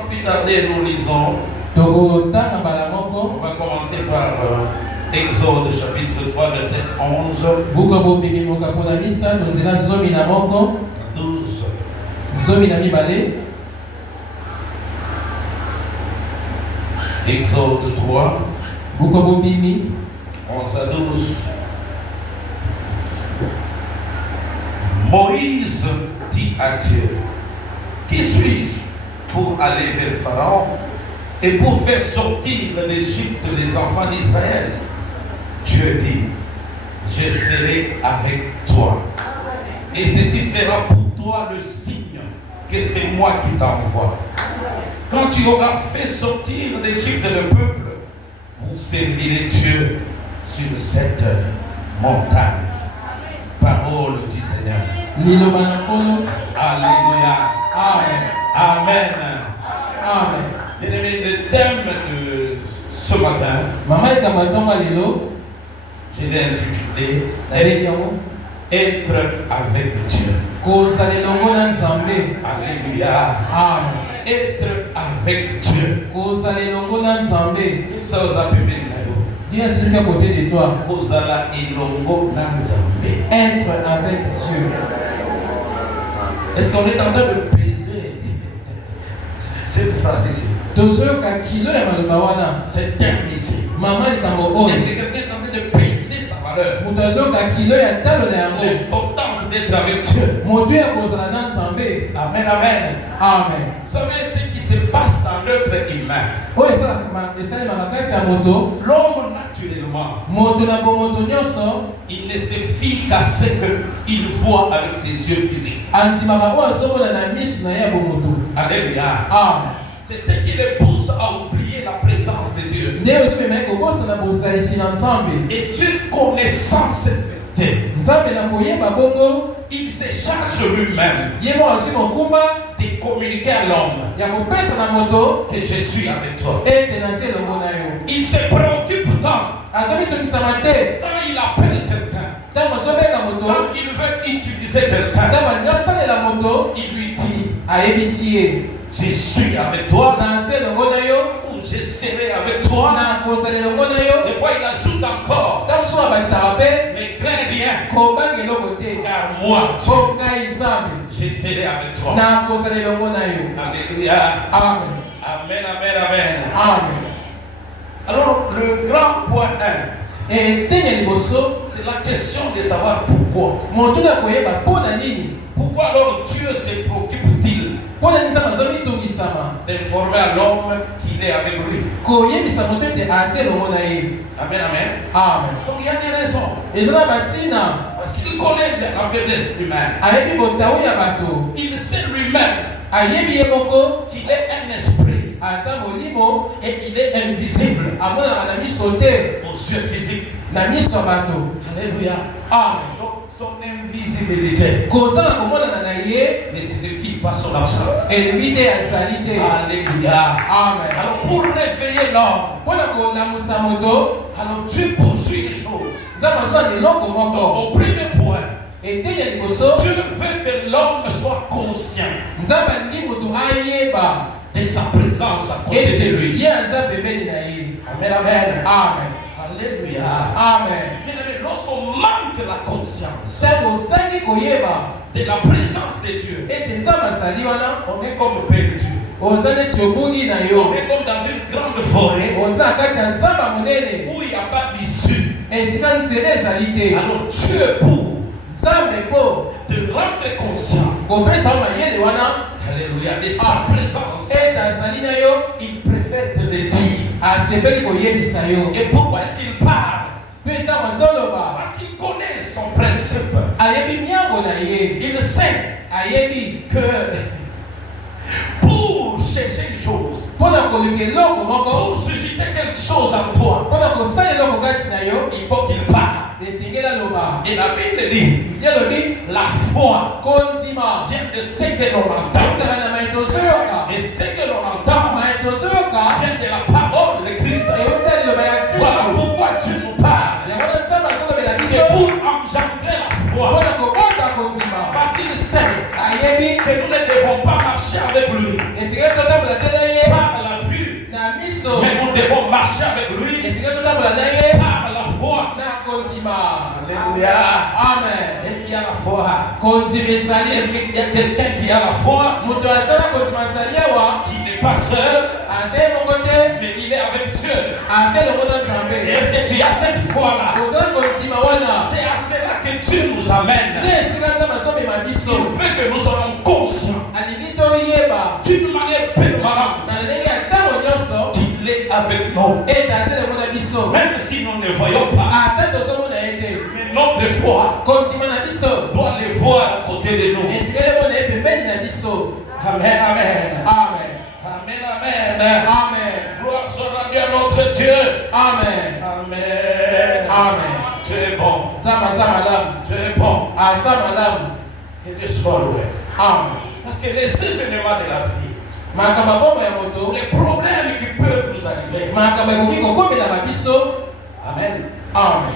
sans plus tarder, nous lisons. On va commencer par Exode chapitre 3, verset 11. 12. Exode 3, 11 à 12. Moïse dit à Dieu, qui suis-je pour aller vers Pharaon et pour faire sortir d'Égypte les enfants d'Israël? Dieu dit, je serai avec toi. Et ceci sera pour toi le signe que c'est moi qui t'envoie. Quand tu auras fait sortir d'Égypte le peuple, vous servirez Dieu sur cette montagne. Parole du Seigneur. Alléluia. Amen. Amen. Amen. Le thème de ce matin, je l'ai intitulé Être avec Dieu. Alléluia. Amen. Être avec Dieu. Ça vous a pu Dieu est à côté de toi. Être avec Dieu. Est-ce qu'on est en train de peser cette phrase ici? Cette terme ici. Est-ce que quelqu'un est en train de peser sa valeur? L'importance d'être avec Dieu. Amen, amen. Amen. Vous savez ce qui se passe dans l'être humain. L'homme naturellement, il ne se fie qu'à ce qu'il voit avec ses yeux physiques. Alléluia. Amen. C'est ce qui le pousse à oublier la présence de Dieu. Et Dieu connaissant cette vérité, il se charge lui-même de communiquer à l'homme que je suis avec toi. Il se préoccupe tant quand il appelle quelqu'un, quand il veut utiliser quelqu'un, il lui dit, je suis avec toi, ou je serai avec toi. Des fois il ajoute encore, mais crains rien, car moi je serai avec toi. Alléluia. Amen. Amen, amen, amen. Amen. Alors le grand point 1, c'est la question de savoir pourquoi. Pourquoi alors Dieu se préoccupe-t-il d'informer à l'homme qu'il est avec lui? Amen, amen. Amen. Donc il y a des raisons. Parce qu'il connaît la faiblesse humaine. Il sait lui-même qu'il est un esprit et il est invisible aux yeux physiques. Alléluia. Donc son invisibilité ne signifie pas son absence. Alléluia. Amen. Alors pour réveiller l'homme, alors Dieu poursuit les choses. Donc, au premier point, Dieu veut que l'homme soit conscient de sa présence à côté de lui. Amen, amen. Amen. Alléluia. Amen. Bien aimé, lorsqu'on manque la conscience de la présence de Dieu, on est comme perdu. On est comme dans une grande forêt où il n'y a pas d'issue. Alors Dieu pour te rendre conscient, alléluia, de sa présence, il préfère te le dire. Et pourquoi est-ce qu'il parle? Parce qu'il connaît son principe. Il sait que pour chercher une chose, pour susciter quelque chose en toi, il faut qu'il parle. Et la Bible dit, la foi vient de ce que l'on entend. Et ce que l'on entend vient de la parole de Christ. Voilà pourquoi Dieu nous parle. C'est pour engendrer la foi. Parce qu'il sait sait que nous ne devons pas marcher avec lui par la vue, mais nous devons marcher avec lui par la foi. Alléluia. Amen. Est-ce qu'il y a la foi? Konzimesali. Est-ce qu'il y a quelqu'un qui a la foi, Mutu asala konzimasalia wa. qui n'est pas seul, Ase mokote. mais il est avec Dieu? Ase lokota Et nzambe. est-ce que tu as cette foi-là? Ozala konzima wana. C'est à cela que Dieu nous amène. Ne esika nzambe asomema biso. Il veut que nous soyons conscients Alingi toyeba. d'une manière permanente Na ndenge ya ntango nyonso. qu'il est avec nous. Ete ase lokota biso. Même si nous ne voyons pas, Ata tozomona ete. mais notre foi Konzima na biso. doit les voir à côté de nous. Esika lebona ye pembeni na biso. Amen, amen. Amen. Amen, amen. Amen. Gloire soit rendue à notre Dieu. Amen. Amen. Amen. Tu es bon. Nzambe aza malamu. Tu es bon. Aza malamu. Et Dieu soit loué. Amen. Parce que les événements de la vie, Makambo bomba ya moto. les problèmes qui peuvent nous arriver, Makambo ekoki kokomela na biso. amen, Amen.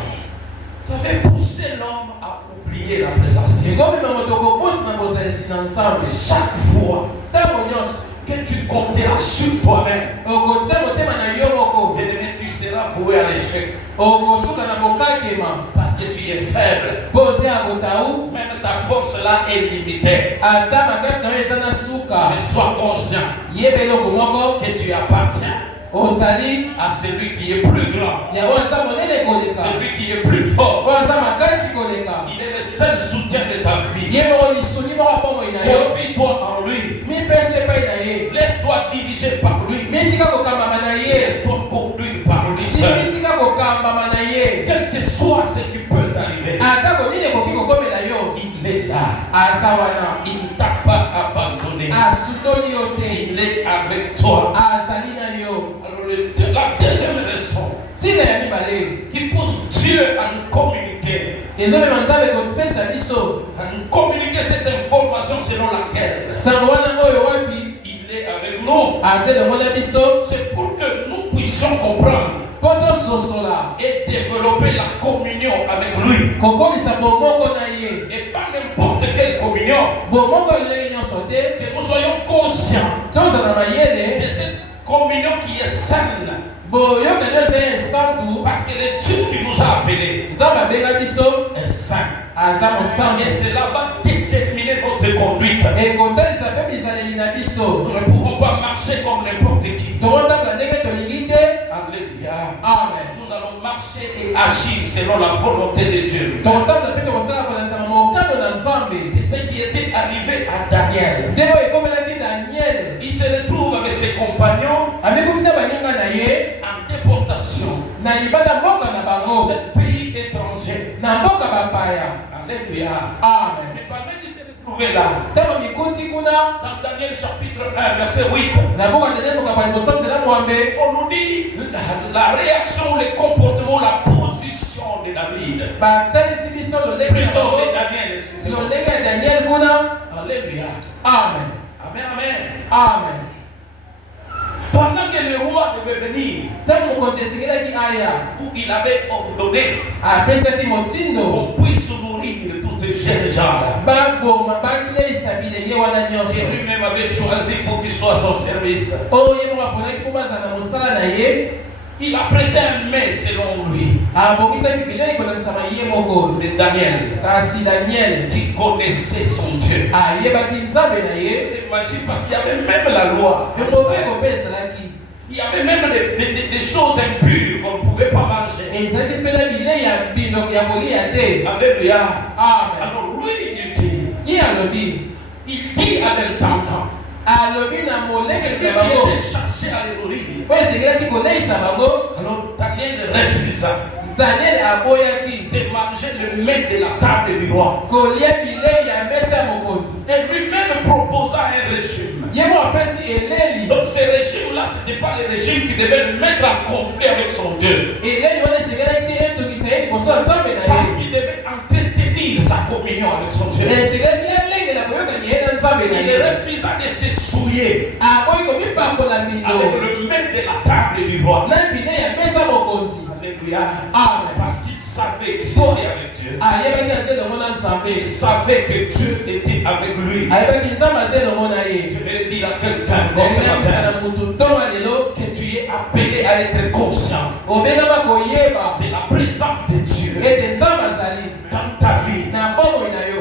ça fait pousser l'homme à oublier la présence de Dieu. Ekomema moto koposa na bozalisi na nzambe. Chaque fois Ntango nyonso que tu compteras sur toi-même, okotia motema na yo moko. bien-aimé, tu seras voué à l'échec Okosuka na kokakema. parce que tu es faible. Po oze ya kotau. Même ta force là est limitée. Ata makasi na yo eza na suka. Mais sois conscient Yeba eloko moko. que tu appartiens Ozali. à celui qui est plus grand, Yango aza monene koleka. celui qui est plus fort. Oyo aza makasi koleka. Il est le seul soutien de ta vie. Ye moko lisuni moko bomoi na yo. Confie-toi en lui. Mipesa epai na ye. Laisse-toi diriger par lui. Mitika kokambama na ye. Laisse-toi conduire par lui Si seul. mitika kokambama na ye. Quel que soit ce qui peut t'arriver, Atako nini ekoki kokomela yo. il est là. Aza wana. Il ne t'a pas abandonné. Asutoli yo te. Il est avec toi. Azali na yo. Alors, la deuxième raison Ntina ya mibale. qui pousse Dieu à nous communiquer, Ezomema nzambe kotupesa biso. à nous communiquer cette information selon laquelle Sango wana oyo wapi. il est avec nous, Aze lomona biso. c'est pour que nous puissions comprendre Po tososola. et développer la communion avec lui. Kokolisa bomoko na ye. Et pas n'importe quelle communion, Bomoko ndenge nyonso te. que nous soyons conscients Tozala de mayele. cette communion qui est saine. Boyoka ndio eza esantu. Parce que le Dieu qui nous a appelés Nzambe abenga biso. est saint. Aza mosantu. Et cela va déterminer notre conduite. Ekotalisa mpe bizaleli na biso. Nous ne pouvons pas marcher comme n'importe qui. Tokotambola ndenge tolingi te. Alléluia. Amen. Nous allons marcher et agir selon la volonté de Dieu. Tokotambola mpe tokosala kolanzama mokano na nzambe. C'est ce qui était arrivé à Daniel. Nde oyo ekomelaki Daniel. Il se retrouve avec ses compagnons Amekuti na baninga na ye. en déportation Na libanda mboka na dans bango. un pays étranger. Na mboka bapaya. Alléluia. Amen. Mais pendant qu'il s'est retrouvé là, Ntango mikuti kuna. dans Daniel chapitre 1, verset 8, Na mboka ndenge mokapa liboso nzela mwambe. on nous dit la réaction, le comportement, la position de David. Batalisi biso lolenge na Plutôt bango. de Daniel, excusez-moi. Lolenge ya Daniel kuna. Alléluia. Amen. Amen, amen. Amen. Pendant que le roi devait venir, Ntango mokonzi esengelaki aya. où il avait ordonné Apesaki motindo. qu'on puisse nourrir tous ces jeunes gens-là. Baboma baleisa bilenge wana nyonso. Et lui-même avait choisi pour qu'il soit à son service. Oyo ye moko aponaki mpo bazala na mosala na ye. Il a prêté un main selon lui. Abongisaki bilei kolangisama ye moko. De Daniel, Kasi Daniel qui connaissait son Dieu. ayebaki nzambe na ye. J'imagine parce qu'il y avait même la loi. Mobeko mpe ezalaki. Il y avait même des choses impures qu'on ne pouvait pas manger. Ezalaki mpe na bilei ya bino ya kolia te. Alléluia. Amen. Alors lui, il dit Ye alobi. à l'intendant, Alobi na molenge celui na qui bango. était chargé à les nourrir. Oyo esengelaki koleisa bango. Alors Daniel refusa Daniel aboyaki de manger le mets de la table du roi. kolia bilei ya mesa ya mokonzi. Et lui-même proposa un régime. Ye moko apesi eleli. Donc ce régime-là, ce n'était pas le régime qui devait le mettre en conflit avec son Dieu. Eleli wana esengelaki te etongisa ye liboso ya nzambe na Parce ye. qu'il devait entretenir sa communion avec son Dieu. Esengelaki alengela boyokani ye na nzambe na Il ye. refusa de se souiller Aboyi komipakola avec mino le mets de la table du roi. na bilei ya mesa mokonzi. Alléluia. Amen. Parce qu'il savait qu'il Bon. était avec Dieu. Il savait que Dieu était avec lui. Je vais le dire à quelqu'un dans ce matin que tu es appelé à être conscient de la présence de Dieu dans ta vie.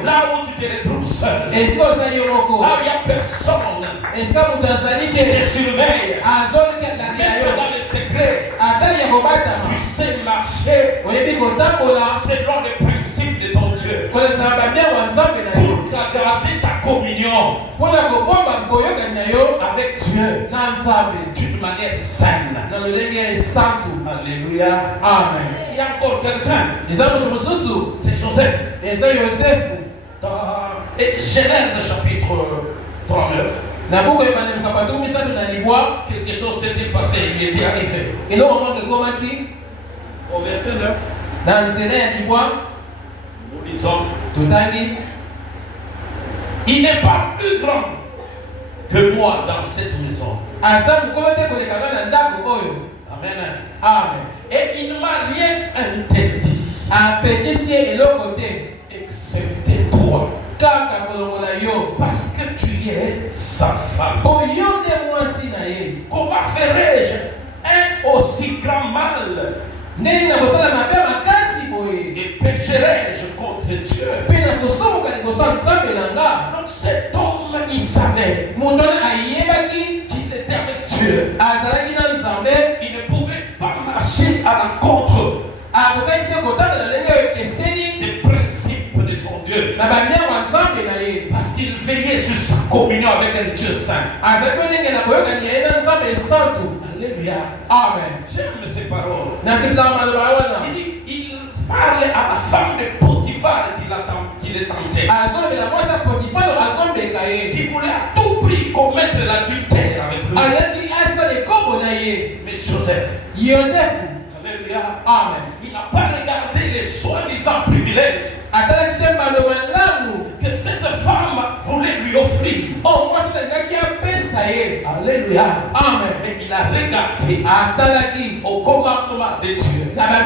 Là où tu te retrouves seul, là où il n'y a personne qui te surveille, même dans le secret, tu sais marcher selon les principes de ton Dieu pour garder ta communion avec Dieu d'une manière saine. Alléluia. Amen. Il y a encore quelqu'un, c'est Joseph. Dans Genèse chapitre 39, quelque chose s'était passé, il était arrivé. Au verset 9, nous disons, il n'est pas plus grand que moi dans cette maison. Amen. Et il ne m'a rien interdit, excepté toi, parce que tu es sa femme. Comment ferais-je un aussi grand mal? Et pécherais-je contre Dieu? Donc cet homme, il savait qu'il était avec Dieu. Il ne pouvait pas marcher à l'encontre des principes de son Dieu, parce qu'il veillait sur sa communion avec un Dieu saint. Alléluia. Amen. J'aime ces paroles. Il parle à la femme de Potiphar qu'il est tenté, qui voulait à tout prix commettre l'adultère avec lui. Mais Joseph, alléluia, Amen. il n'a pas regardé les soi-disant privilèges que cette femme voulait lui offrir. Alléluia. Amen. Et il a regardé au commandement de Dieu, à la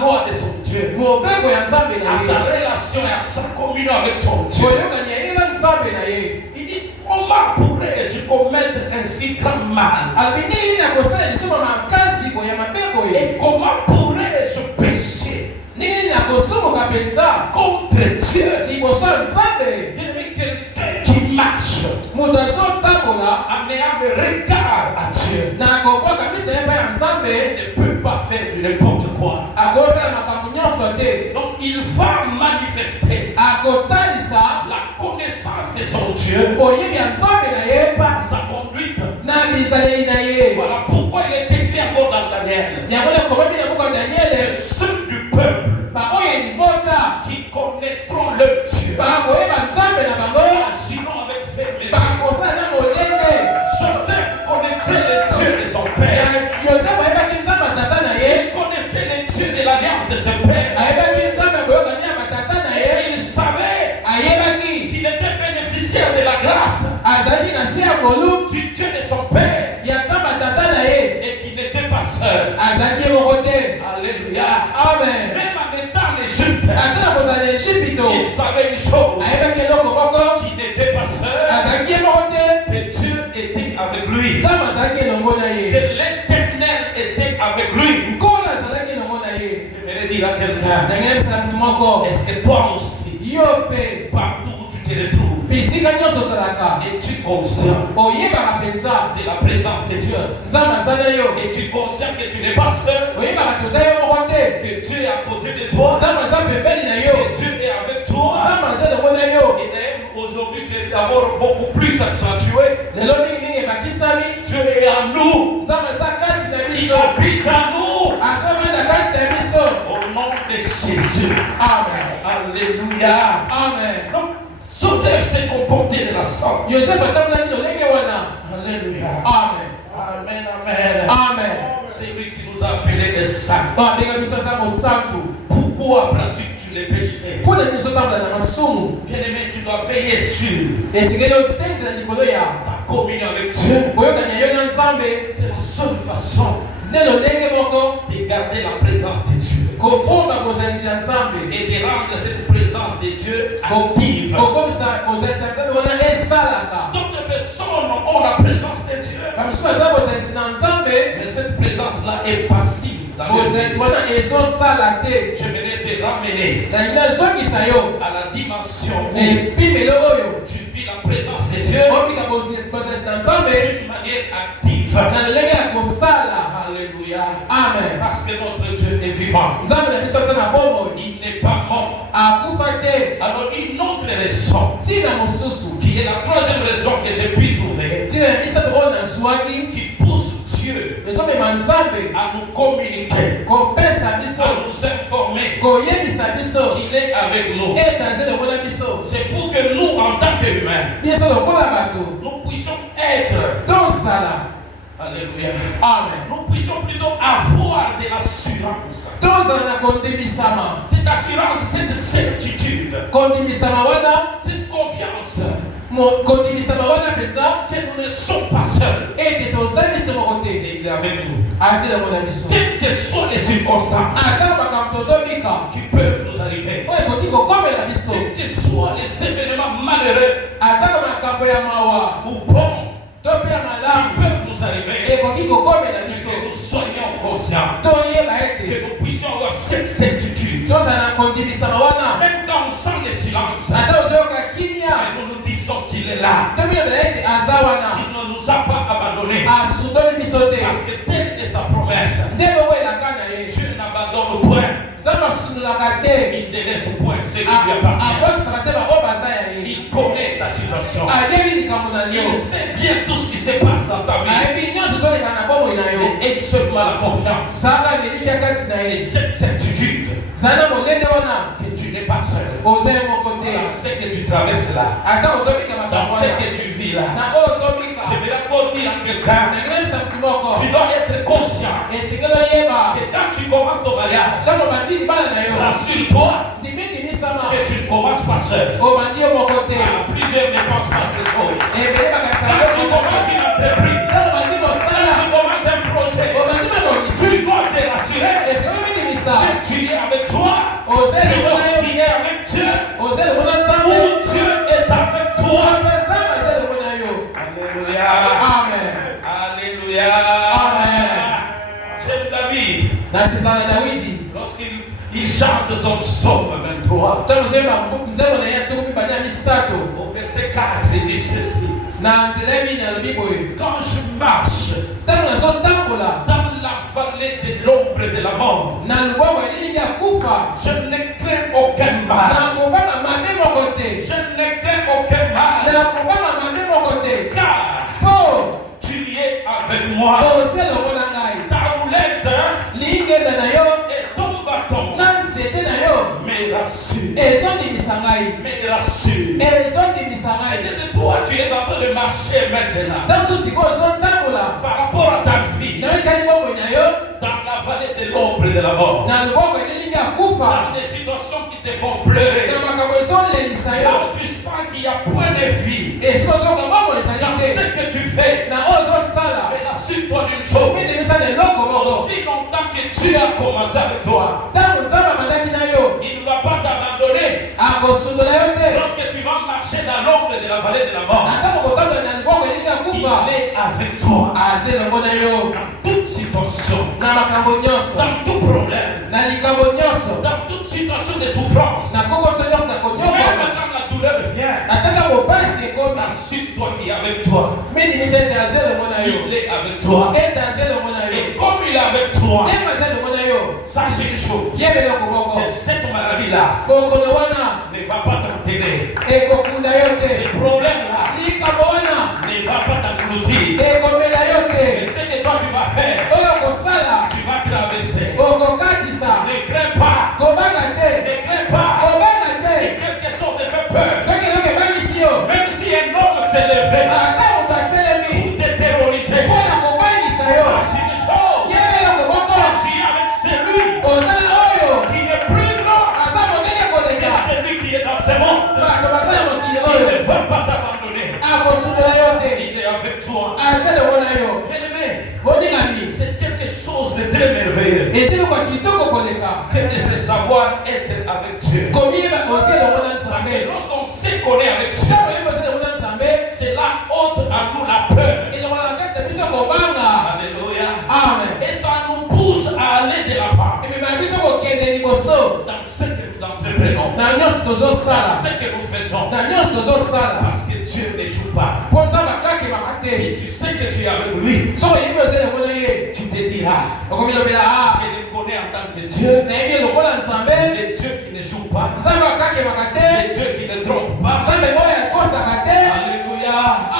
loi de son Dieu, à sa relation et à sa communion avec son Dieu. Il dit, comment pourrais-je commettre un si grand mal? Et comment pourrais-je pécher contre Dieu? Quelqu'un qui marche en ayant le regard à Dieu ne peut pas faire n'importe quoi. Donc il va manifester la connaissance de son Dieu par sa conduite. Voilà pourquoi il est écrit encore dans Daniel, que ceux du peuple qui connaîtront le Dieu agiront avec fermeté. Joseph connaissait le Dieu de son père. Il connaissait le Dieu de l'alliance de son père. Il savait qu'il était bénéficiaire de la grâce du Dieu de son père et qu'il n'était pas seul. Alléluia. Amen. Même en étant en Égypte, il savait une chose, qu'il n'était pas seul, que Dieu était avec lui, que l'Éternel était avec lui. Je vais dire à quelqu'un, est-ce que toi aussi, partout où tu te retrouves, es-tu conscient de la présence de Dieu? Es-tu conscient que tu n'es pas seul, que Dieu est à côté de toi, que Dieu est avec toi? Et d'ailleurs, aujourd'hui, c'est d'abord beaucoup plus accentué. Dieu est en nous, il habite en nous. Au nom de Jésus. Amen. Alléluia. Amen. Donc, Joseph s'est comporté de la sorte. Alléluia. Amen. Amen, amen. Amen. C'est lui qui nous a appelés des saints. Pourquoi pratiques-tu les péchés? Bien-aimé, tu dois veiller sur ta communion avec Dieu. C'est la seule façon de garder la présence de Dieu. kopomba kozalisa nzambe et de rendre cette présence de Dieu active. kokomisa kozalisa nzambe wana esalaka. D'autres personnes ont la présence de Dieu, bamisusu baza kozalisa na nzambe mais cette présence-là est passive dans leur vie. kozalisa wana ezosala te. J'aimerais te ramener nalingi nazongisa yo à la dimension où epimelo oyo tu vis la présence de Dieu obika kozalisa na nzambe d'une manière active. na lolenge ya kosala. Alléluia. Amen. Parce que notre Dieu est vivant. nzambe na biso aza na bomoi Il n'est pas mort. akufa te. Alors une autre raison, ntina mosusu qui est la troisième raison que j'ai pu trouver, ntina ya misato oyo nazwaki qui pousse Dieu ezomema nzambe à nous communiquer, kopesa biso à nous informer koyebisa biso qu'il est avec nous. ete aza lokola biso. C'est pour que nous, en tant qu'humains, biso lokola bato nous puissions être, tosala. alléluia, Amen. nous puissions plutôt avoir de l'assurance. tozala na kondimisama. Cette assurance, cette certitude, kondimisama wana cette confiance kondimisama wana mpenza que nous ne sommes pas seuls. ete toza biso moko te. Et il est avec nous. aza lokola biso. Quelles que soient les circonstances ata makambo tozobika qui peuvent nous arriver, oyo ekoki kokomela biso. quels que soient les événements malheureux atako makambo ya mawa ou bons to mpe ya qui malamu peuvent nous arriver, ekoki kokomela que biso. nous soyons conscients, toyeba ete que nous puissions avoir cette certitude. tozala na kondimisama wana Même quand on sent le silence, ata ozoyoka kimia nous nous disons qu'il est là, tomilobela ete aza wana qu'il ne nous a pas abandonnés. asundoli biso te. Parce que telle est sa promesse, nde loko elaka na ye Dieu n'abandonne point, nzambe asundolaka te. il ne laisse point ceux qui lui appartiennent. abokisaka te baoyo baza ya ye. Il connaît ta situation. ayebi likambo na yo. Il sait bien tout ce qui se passe dans ta vie. ayebi nyonso ezoleka na bomoi na yo. Et aie seulement la confiance zala ngeliki ya kati na et ye. cette certitude zala na molende wana que tu n'es pas seul. oza ye moko te. Dans ce que tu traverses là, ata ozobika dans makambo ce wana que tu vis là, na oyo ozobika j'aimerais encore dire à quelqu'un, nakilemisa mutu moko tu dois être conscient esengeli oyeba que quand tu commences ton mariage, ntango obandi libala na yo rassure-toi ndimikimisama que tu ne commences pas seul. obandi yo moko te. Plusieurs ne pensent pas ces choses. ebele bakanisa Quand tu commences une entreprise, ntango obandi kosala quand tu commences un projet, obandi makomisi tu dois te rassurer esengeli omikimisa que tu es avec toi, oza elongo na yo qui est avec Dieu, oza elongo na nzambe où Dieu est avec toi. ope nzambe aza elongo na yo. Alléluia. amen. Alléluia. Amen. J'aime David. nasepala dawidi Il chante son psaume 23. ntango ozoyeba nzambe na ye atoko mibale ya misato Au verset 4, il dit ceci. na nzela ebini alobi boye Quand je marche ntango nazotambola dans la vallée de l'ombre de la mort, na luboko ya lilingi ya kufa je ne crains aucun mal. nakobanga mabe moko te. Je ne crains aucun mal. nakobanga mabe moko te. Car mpo tu es avec moi. oza elongo na ngai. Ta houlette lingenda na yo et ton bâton na nzete na yo me rassure. ezondimisa ngai. Me rassure. ezondimisa ngai. Et toi, tu es en train de marcher maintenant ntango so sikoyo ozotambola par rapport à ta vie nayokali bomoi na yo dans la vallée de l'ombre de la mort. na luboko ya lilingi ya kufa Dans des situations qui te font pleurer. na makambo ezolelisa yo Là où tu sens qu'il y a point de vie esika ozoyoka bomoi ezali dans te ce que tu fais. na oyo ozosala Mais assure-toi d'une chose. midimisa na eloko moko. Aussi longtemps que Dieu a commencé avec toi, ntango nzambe amandaki na yo il ne va pas t'abandonner. akosundola yo te. Lorsque tu vas marcher dans l'ombre de la vallée de la mort, atako kotambola na luboko ya lilingi ya il kufa est avec toi. aza elongo na yo Dans toute situation, na makambo nyonso dans tout problème, na likambo nyonso dans toute situation de souffrance, na kokoso nyonso na même konyokoma quand la douleur vient, ataka mopasi ekomi assure-toi qu'il est avec toi. midimisa ete aza elongo na yo Il est avec toi. ete aza elongo na yo Et comme il est avec toi, ndenge aza elongo na yo sache une chose, yeba eloko moko que cette maladie-là bokono wana ne va pas t'enterrer. ekokunda yo te. Ce problème-là likambo wana ne va pas t'engloutir. ekomela yo Et te. ce que toi tu vas faire, oyo okosala tu vas traverser. okokatisa. Ne crains pas. kobanga te. Ne crains pas. kobanga Si te. quelque chose te fait peur, soki eloko ebangisi yo même si un homme s'est levé ata moto atelemi pour te terroriser, mpona kobangisa yo sache une chose, yeba eloko moko tu es avec celui ozala oyo qui est plus grand aza monene koleka que celui qui est dans ce monde. bato baza na mokili Il oyo ne va pas t'abandonner. akosundola yo te. Il est avec toi. aza elongo na yo. Bien-aimé, boningami c'est quelque chose de très merveilleux. eza eloko ya kitoko koleka. Que de tozosala ce que nous faisons. na nyonso tozosala Parce que Dieu n'échoue pas. mpo nzambe akakemaka te Si tu sais que tu es avec lui, soki oyebi oza yango na ye tu te diras, okomilobela je le connais en tant que Dieu. nayebi lokola nzambe Le Dieu qui n'échoue pas. nzambe akakemaka te Le Dieu qui ne trompe pas. nzambe oyo akosaka te Alléluia.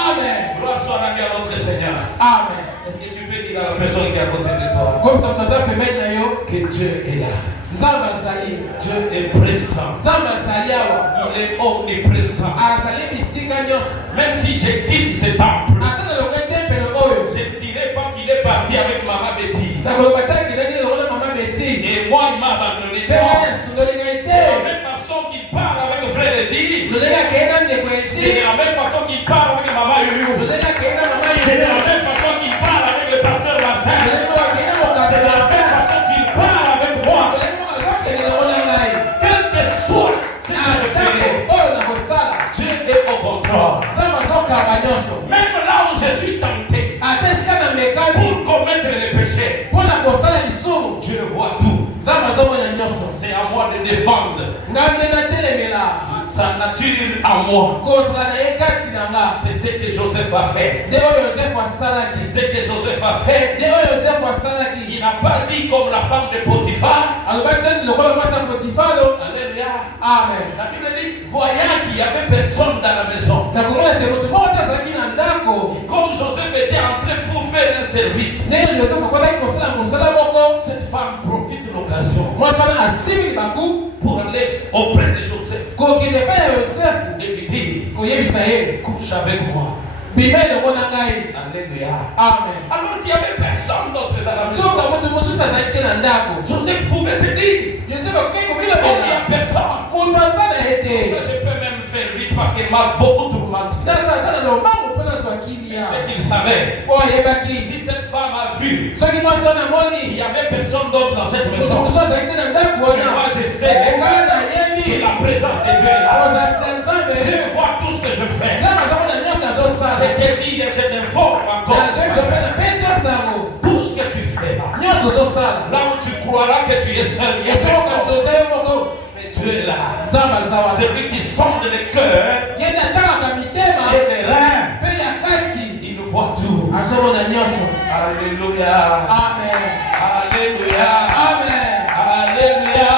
amen Gloire soit rendue à notre Seigneur. amen Est-ce que tu peux dire à la personne qui est à côté de toi komisa moto aza pembeni na yo que Dieu est là? nzambe azali Dieu est présent. nzambe azali awa Il est omniprésent. azali bisika nyonso Même si je quitte ce temple, ata naloka tempele oyo je ne dirai pas qu'il est parti avec Maman Betty. nakoloba te akendaki lokola mama beti Et moi, il m'a abandonné. mpe ngai esundoli ngai De te la même façon qu'il parle avec le frère Eddy, lolenge akei na ndeko c'est eti de la même façon qu'il parle avec Maman Youyou. lolenge akei na mama C'est de yo la même façon qu'il parle avec le pasteur Martin. lolenge moko akei na C'est de la mokambi même façon qu'il parle avec moi. lolenge moko azokende longo na ngai Quel que soit ce que je atako ferai, oyo nakosala Dieu est au contrôle. nzambe azokanga nyonso Même là où je suis tenté ata esika na mekami pour commettre les péchés, mpo na kosala lisumu Dieu voit tout. nzambe azomona nyonso C'est à moi de défendre ngai nde natelemela sa nature en moi. kozala na ye kati na nga C'est ce que Joseph a fait. nde oyo yosefu asalaki C'est ce que Joseph a fait. nde oyo yosefu asalaki Il n'a pas dit comme la femme de Potiphar. alobaki te lokola mwasi ya potifalo Alléluia. amen La Bible dit, voyant qu'il n'y avait personne dans la maison, nakomona te moto moko te azalaki na ndako comme Joseph était entré pour faire un service, ndenge yosefu akwataki kosala mosala moko cette femme profite de l'occasion mwasi wana asimbi libaku pour aller auprès de Joseph kokende epai ya yosefu et lui dire, koyebisa ye couche avec moi. bima elongo na ngai Alléluia. amen Alors qu'il n'y avait personne d'autre dans la maison. soka moto mosusu azalaki te na ndako Joseph pouvait se dire, yosefu akokaki oh, il n'y a komilobela personne. moto aza na ye te Ça, je peux même faire vite parce qu'il m'a beaucoup tourmenté. nasala kaka na lobango mpo nazwa kimia C'est qu'il savait. oyo ayebaki Si cette femme a vu, soki mwasi wana il amoni n'y avait personne d'autre dans cette moto maison. mosusu azalaki te na ndako Mais wana moi, je sais ngai que nayebi la présence de Dieu est là. ozalaki na nzambe Dieu voit tout ce que je fais. nzambe azomona nyonso azosala Je te dis et je t'informe encore. nazoyebiso mpe na pesi osango Tout ce que tu fais, nyonso ozosala là où tu croiras que tu es seul, il y a esokoka personne. oza yo moko Mais Dieu est là. nzambe aza wana C'est lui qui sonde le cœur ye nde atalaka mitema et les reins. mpe ya kati Il nous voit tout. azomona nyonso Alléluia. amen Alléluia. amen Alléluia.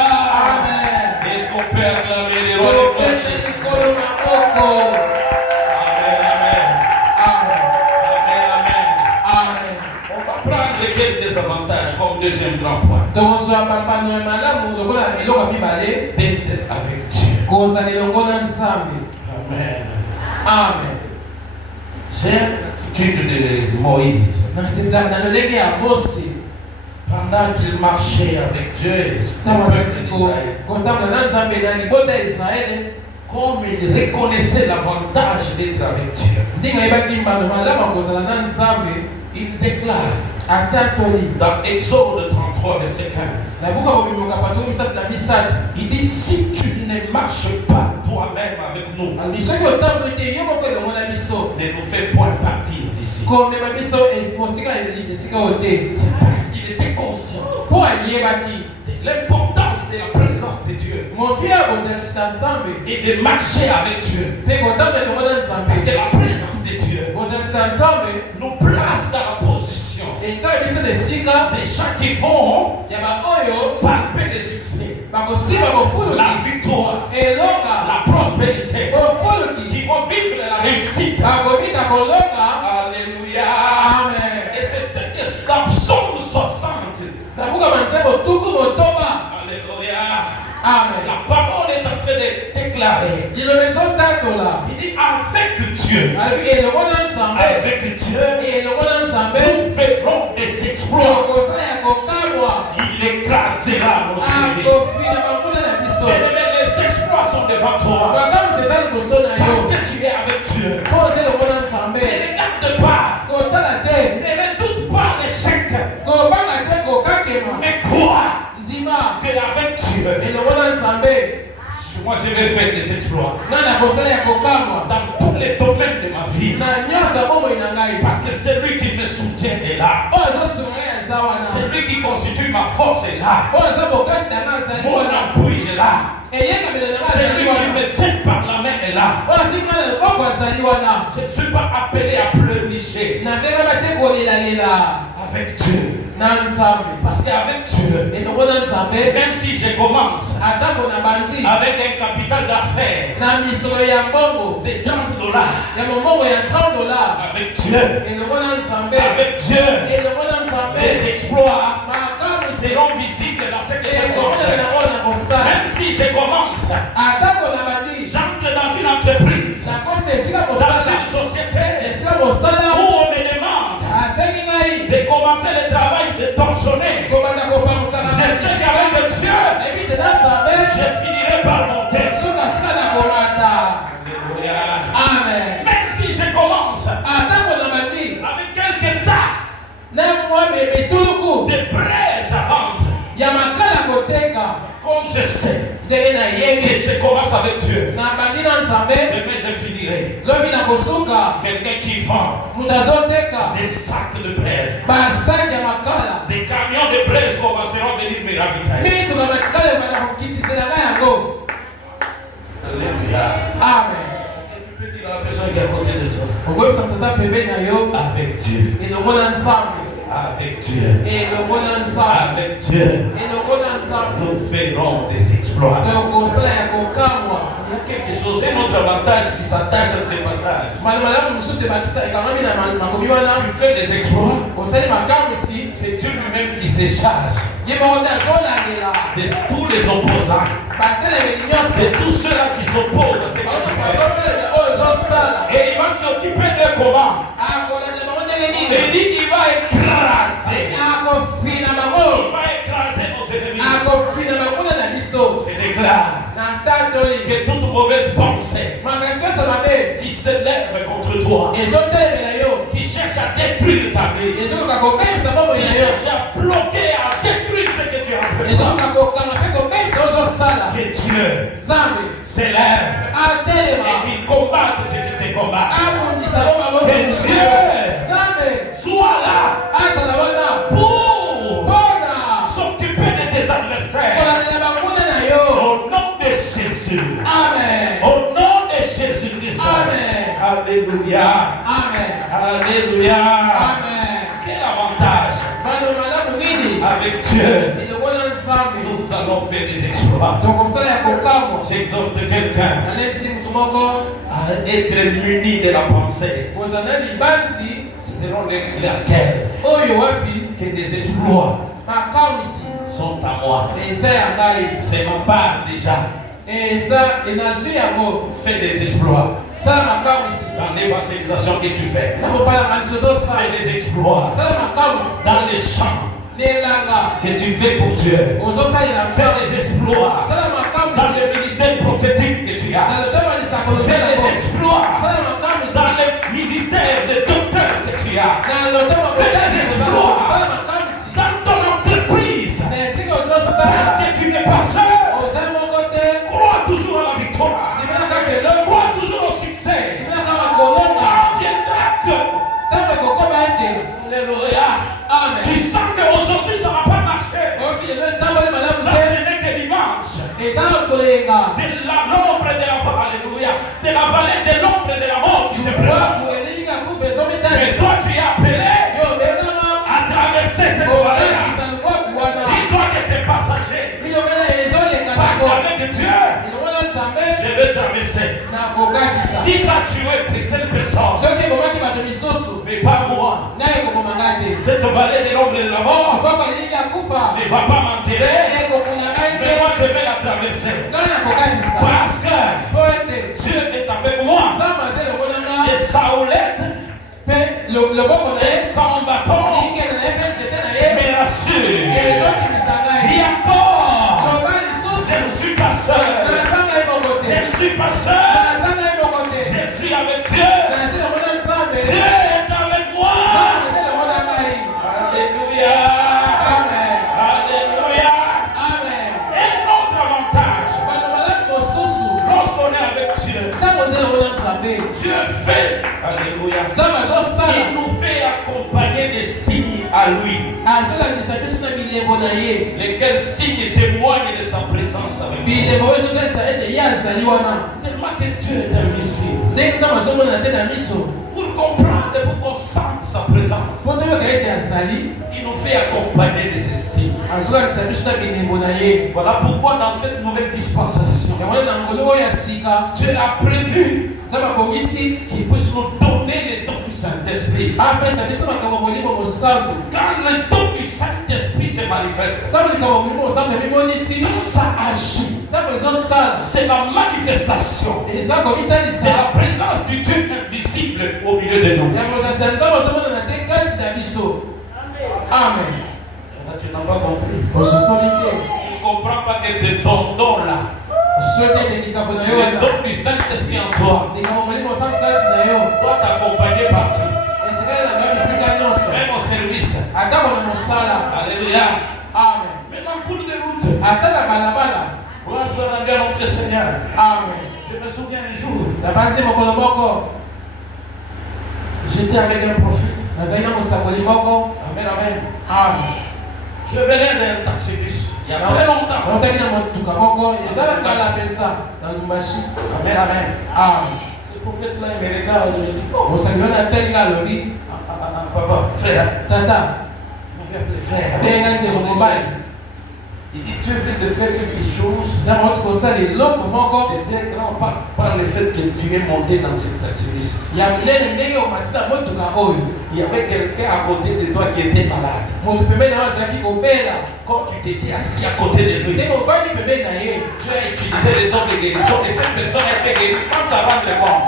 amen Est-ce qu'on peut acclamer les rois des tolobete rois? likolo maboko Amen, amen. amen Amen, amen. amen On va prendre quelques avantages comme deuxième grand point. tokozwa pampano ya malamu lokola eloko ya mibale D'être avec Dieu. kozala elongo na nzambe Amen. amen J'ai l'attitude de Moïse. nasepelaka na lolenge ya mose Pendant qu'il marchait avec Dieu, le ntango peuple azalaki d'Israël, kotambola na nzambe na libota ya israele comme il reconnaissait l'avantage d'être avec Dieu, ndenge ayebaki mbano malamu akozala na nzambe il déclare atatoli dans Exode 33, verset 15, nabuka kobimoka pato misato na misato il dit, si tu ne marches pas toi-même avec nous, alobi soki otamboli te yo moko elongo na biso ne nous fais point partir d'ici. komema biso mosika esika oyo te C'est parce qu'il était conscient mpo ayebaki de l'importance de la présence de Dieu motu ya kozalisa nzambe et de marcher avec Dieu. mpe kotambola elongo na nzambe Parce que la présence de Dieu kozalisa nzambe nous place dans la position etsala biso na esika des gens qui vont ya baoyo palper le succès, bakosimba la bofuluki victoire, elonga la prospérité, bofuluki qui vont vivre la réussite. bakobika kolonga Alléluia. amen Et c'est ce que la psaume 60. nabuka banzembo tuku motoba Alléluia. amen La parole est en train de déclarer. liloba ezotatola Il dit avec Dieu. alobi elongo na nzambe Avec Dieu, elongo na nzambe nous verrons des exploits. okosala ya kokamwa Il écrasera nos ennemis. akofina banguna na biso Bien-aimé, les exploits sont devant toi. makambo eza liboso na Parce yo que tu es avec Dieu. mpo oza elongo na nzambe Ne regarde pas. kotala te Ne redoute pas l'échec. kobanga te kokakema Mais crois ndima que avec Dieu, elongo na nzambe moi je vais faire des exploits nga na kosala ya kokamwa dans tous les domaines de ma vie. na nyonso ya bomoi na ngai Parce que celui qui me soutient est là. oyo azosunga ngai aza wana Celui qui constitue ma force est là. oyo aza bokasi na ngai azali Mon wana appui est là. Celui qui me tient par la main est là. Je ne suis pas appelé à pleurnicher avec Dieu. Parce qu'avec Dieu, même si je commence avec un capital d'affaires de $30, avec Dieu, les exploits seront visibles dans cette époque. Même si je commence, j'entre dans une entreprise, dans une société où on me demande de commencer le travail de torchonner. Je sais qu'avec Dieu, je finirai par monter. Alléluia. Amen. Même si je commence avec quelques tas de braise à vendre, comme je sais que je commence avec Dieu, demain je finirai. Quelqu'un qui vend des sacs de braise, des camions de braise commenceront à venir me ravitailler. Alléluia. Amen. Est-ce que tu peux dire à la personne qui est à côté de toi? Avec Dieu. Avec Dieu. Avec Dieu. Nous verrons des exploits. Il y a quelque chose, un autre avantage qui s'attache à ce passage. Tu fais des exploits. C'est Dieu lui-même qui se charge de tous les opposants, de tous ceux-là qui s'opposent à ce que tu fais. Et il va s'occuper de comment? Il dit qu'il va écraser. Il va écraser nos ennemis. Je déclare que toute mauvaise pensée qui s'élève contre toi, qui cherche à détruire ta vie, qui cherche à bloquer, à détruire ce que tu as fait, que Dieu s'élève et qu'il combatte ce qui te combat. Que Dieu soit là pour s'occuper de tes adversaires. Au nom de Jésus. Amen. Au nom de Jésus Christ. Amen. Alléluia. Amen. Alléluia. Amen. Quel avantage avec Dieu. Nous allons faire des exploits. J'exhorte quelqu'un à être muni de la pensée. Selon laquelle que des exploits sont à moi. C'est ma part déjà. Fais des exploits dans l'évangélisation que tu fais. Fais des exploits dans les champs que tu fais pour Dieu. Fais des exploits dans le ministère prophétique que tu as. Fais des exploits dans le ministère de docteur que tu as. Fais des exploits dans ton entreprise. Parce que tu n'es pas seul. Crois toujours à la victoire. Crois toujours au succès. Quand viendra que Alléluia. Amen. Tu sens qu'aujourd'hui ça ne va pas marcher. Ça ce n'est que l'image de l'ombre de la Alléluia. De la vallée de l'ombre de la mort qui se présente. Mais toi tu es appelé à traverser cette vallée-là. Dis-toi que c'est passager. Parce qu'avec Dieu, je vais traverser. Si ça tué telle personne, mais pas moi, cette vallée de l'ombre de la mort ne va pas m'enterrer, mais moi je vais la traverser. Parce que Dieu est avec moi. Et Saoulette et son bâton me rassure. Et encore, je ne suis pas seul. Je ne suis pas seul. Je suis avec Dieu. Dieu est avec moi. Alléluia. Alléluia. Un autre avantage, lorsqu'on est avec Dieu, Dieu fait, alléluia, il nous fait accompagner des signes à lui. lesquels signes témoignent de sa présence avec nous. Tellement que Dieu est invisible. Pour comprendre, pour qu'on sente sa présence, il nous fait accompagner de ces signes. Voilà pourquoi dans cette nouvelle dispensation, Dieu a prévu qu'il puisse nous donner les dons du Saint-Esprit. Quand le don du Saint-Esprit se manifeste, quand ça agit, c'est la manifestation de la présence du Dieu invisible au milieu de nous. Amen. Tu n'as pas compris. Tu ne comprends pas que tes dons là, le don du Saint-Esprit en toi, doit t'accompagner partout. Même au service. Alléluia. Amen. Même en cours de route. Gloire soit rendue à notre Seigneur. Amen. Je me souviens un jour, j'étais avec un prophète. Amen, amen. Amen. Je venais d'un taxibus il y a très longtemps. Amen, amen. Ce prophète-là, il me regarde et me dit, oh, papa, frère. Il m'avait appelé frère. Il dit, Dieu vient de faire quelque chose de très grand par le fait que tu es monté dans cette taxibus. Il y avait quelqu'un à côté de toi qui était malade. Quand tu t'étais assis à côté de lui, tu as utilisé les dons de guérison et cette personne a été guérie sans s'en rendre compte.